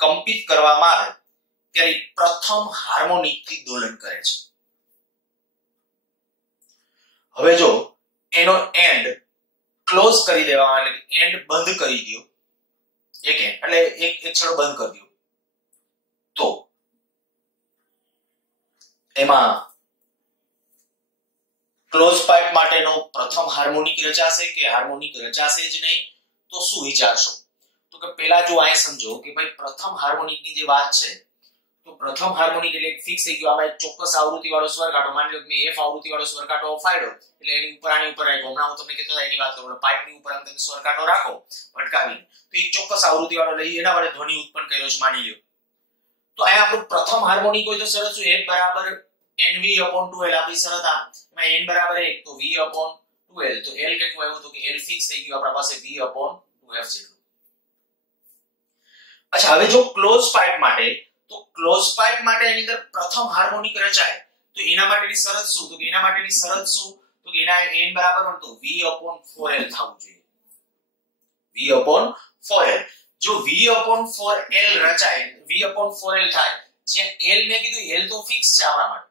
કંપિત કરવામાં આવે ત્યારે પ્રથમ હાર્મોનિક થી દોલન કરે છે. હવે જો એનો એન્ડ ક્લોઝ કરી દેવામાં એટલે એન્ડ બંધ કરી દો, એક એન્ડ એટલે એક છેડો બંધ કરી દો, તો એમાં ક્લોઝ પાઇપ માટેનો પ્રથમ હાર્મોનિક રચાશે કે હાર્મોનિક રચાશે જ નહીં? તો શું વિચારશો? તો કે પહેલા જો આ સમજો કે ભાઈ પ્રથમ હાર્મોનિકની જે વાત છે, તો પ્રથમ હાર્મોનિક એટલે ફિક્સ થઈ ગયો, આમાં એક ચોક્કસ આવૃત્તિ વાળો સ્વર કાંટો, માની લો કે મેં F આવૃત્તિ વાળો સ્વર કાંટો ફાડ્યો એટલે એની ઉપર આની ઉપર રાખ્યો. હમણાં હું તમને કહેતો એની વાત કરું, પાઇપની ઉપર આમ તમે સ્વર કાંટો રાખો ભટકાવીને, તો એક ચોક્કસ આવૃત્તિ વાળો લઈ એના વડે ધ્વનિ ઉત્પન્ન કર્યો છે માની લ્યો. તો અહીંયા આપણું પ્રથમ હાર્મોનિક હોય તો શરત શું? F બરાબર NV/2l. આપણી શરત આ એમાં n બરાબર 1 તો v/2l. તો l કેટલું આવ્યું? તો કે l ફિક્સ થઈ ગયું આપણા પાસે v/2f જેટલું. અચ્છા, હવે જો ક્લોઝ પાઇપ માટે, તો ક્લોઝ પાઇપ માટે એની અંદર પ્રથમ હાર્મોનિક રચાય તો એના માટેની શરત શું? તો કે એના માટેની શરત શું? તો કે એના n બરાબર તો v/4l થવું જોઈએ. v/4l. જો v/4l રચાય, v/4l થાય, જ્યાં l મેં કીધું l તો ફિક્સ છે આપણા માટે,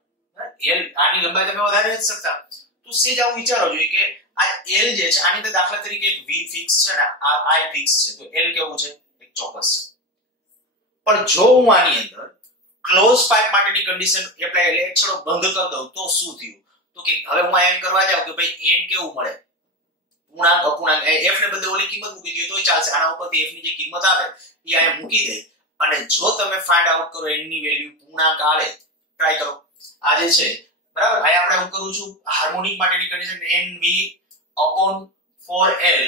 l આની લંબાઈ તમે વધારે નથી શકતા, તો સેજ આવું વિચારો જોઈએ કે આ l જે છે આની અંદર દાખલા તરીકે એક v ફિક્સ છે ને આ i ફિક્સ છે, તો l કેવું છે? એક ચોક્કસ છે. પણ જો હું આની અંદર ક્લોઝ પાઇપ માટેની કન્ડિશન એપ્લાય એટલે એક છેડો બંધ કરી દઉં તો શું થયું? તો કે હવે હું એમ કરવા જાઉં કે ભાઈ n કેવું મળે? પૂર્ણાંક અપૂર્ણાંક f ને બદલે ઓલી કિંમત મૂકી દો તોય ચાલશે. આના ઉપરથી f ની જે કિંમત આવે એ અહીંયા મૂકી દે અને જો તમે ફાઇન્ડ આઉટ કરો n ની વેલ્યુ પૂર્ણાંક આવે, ટ્રાય કરો. આ જે છે બરાબર, અહીંયા આપણે હું કરું છું હાર્મોનિક માટેની કન્ડિશન NV/4l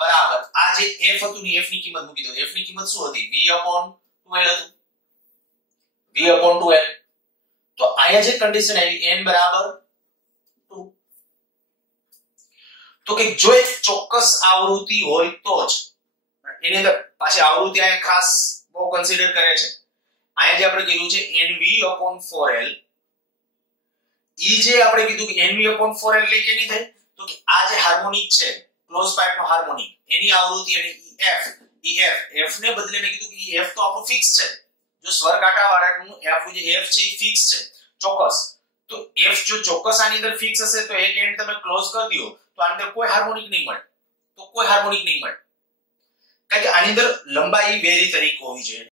બરાબર આ જે f હતું ની f ની કિંમત મૂકી દો. f ની કિંમત શું હતી? v/2l હતું. v/2l. તો અહીંયા જે કન્ડિશન આવી n બરાબર 2, તો કે જો એક ચોક્કસ આવૃત્તિ હોય તો જ એની અંદર પાછી આવૃત્તિ આ ખાસ બહુ કન્સિડર કરે છે. અહીંયા જે આપણે કીધું છે NV/4l, ઈ જે આપણે કીધું કે NV/4l એટલે કેની થાય? તો કે આ જે હાર્મોનિક છે ક્લોઝ પાઇપ નો હાર્મોનિક એની આવૃત્તિ અને f ને બદલે મેં કીધું કે f તો આપણું ફિક્સ છે. જો સ્વર કાંટા વાળાનું f જે f છે એ ફિક્સ છે, ચોક્કસ. તો f જો ચોક્કસ આની અંદર ફિક્સ હશે તો એક એન્ડ તમે ક્લોઝ કરી દો તો આની અંદર કોઈ હાર્મોનિક નહીં મળે, તો કોઈ હાર્મોનિક નહીં મળે, કારણ કે આની અંદર લંબાઈ વેરી તરીકે હોવી જોઈએ.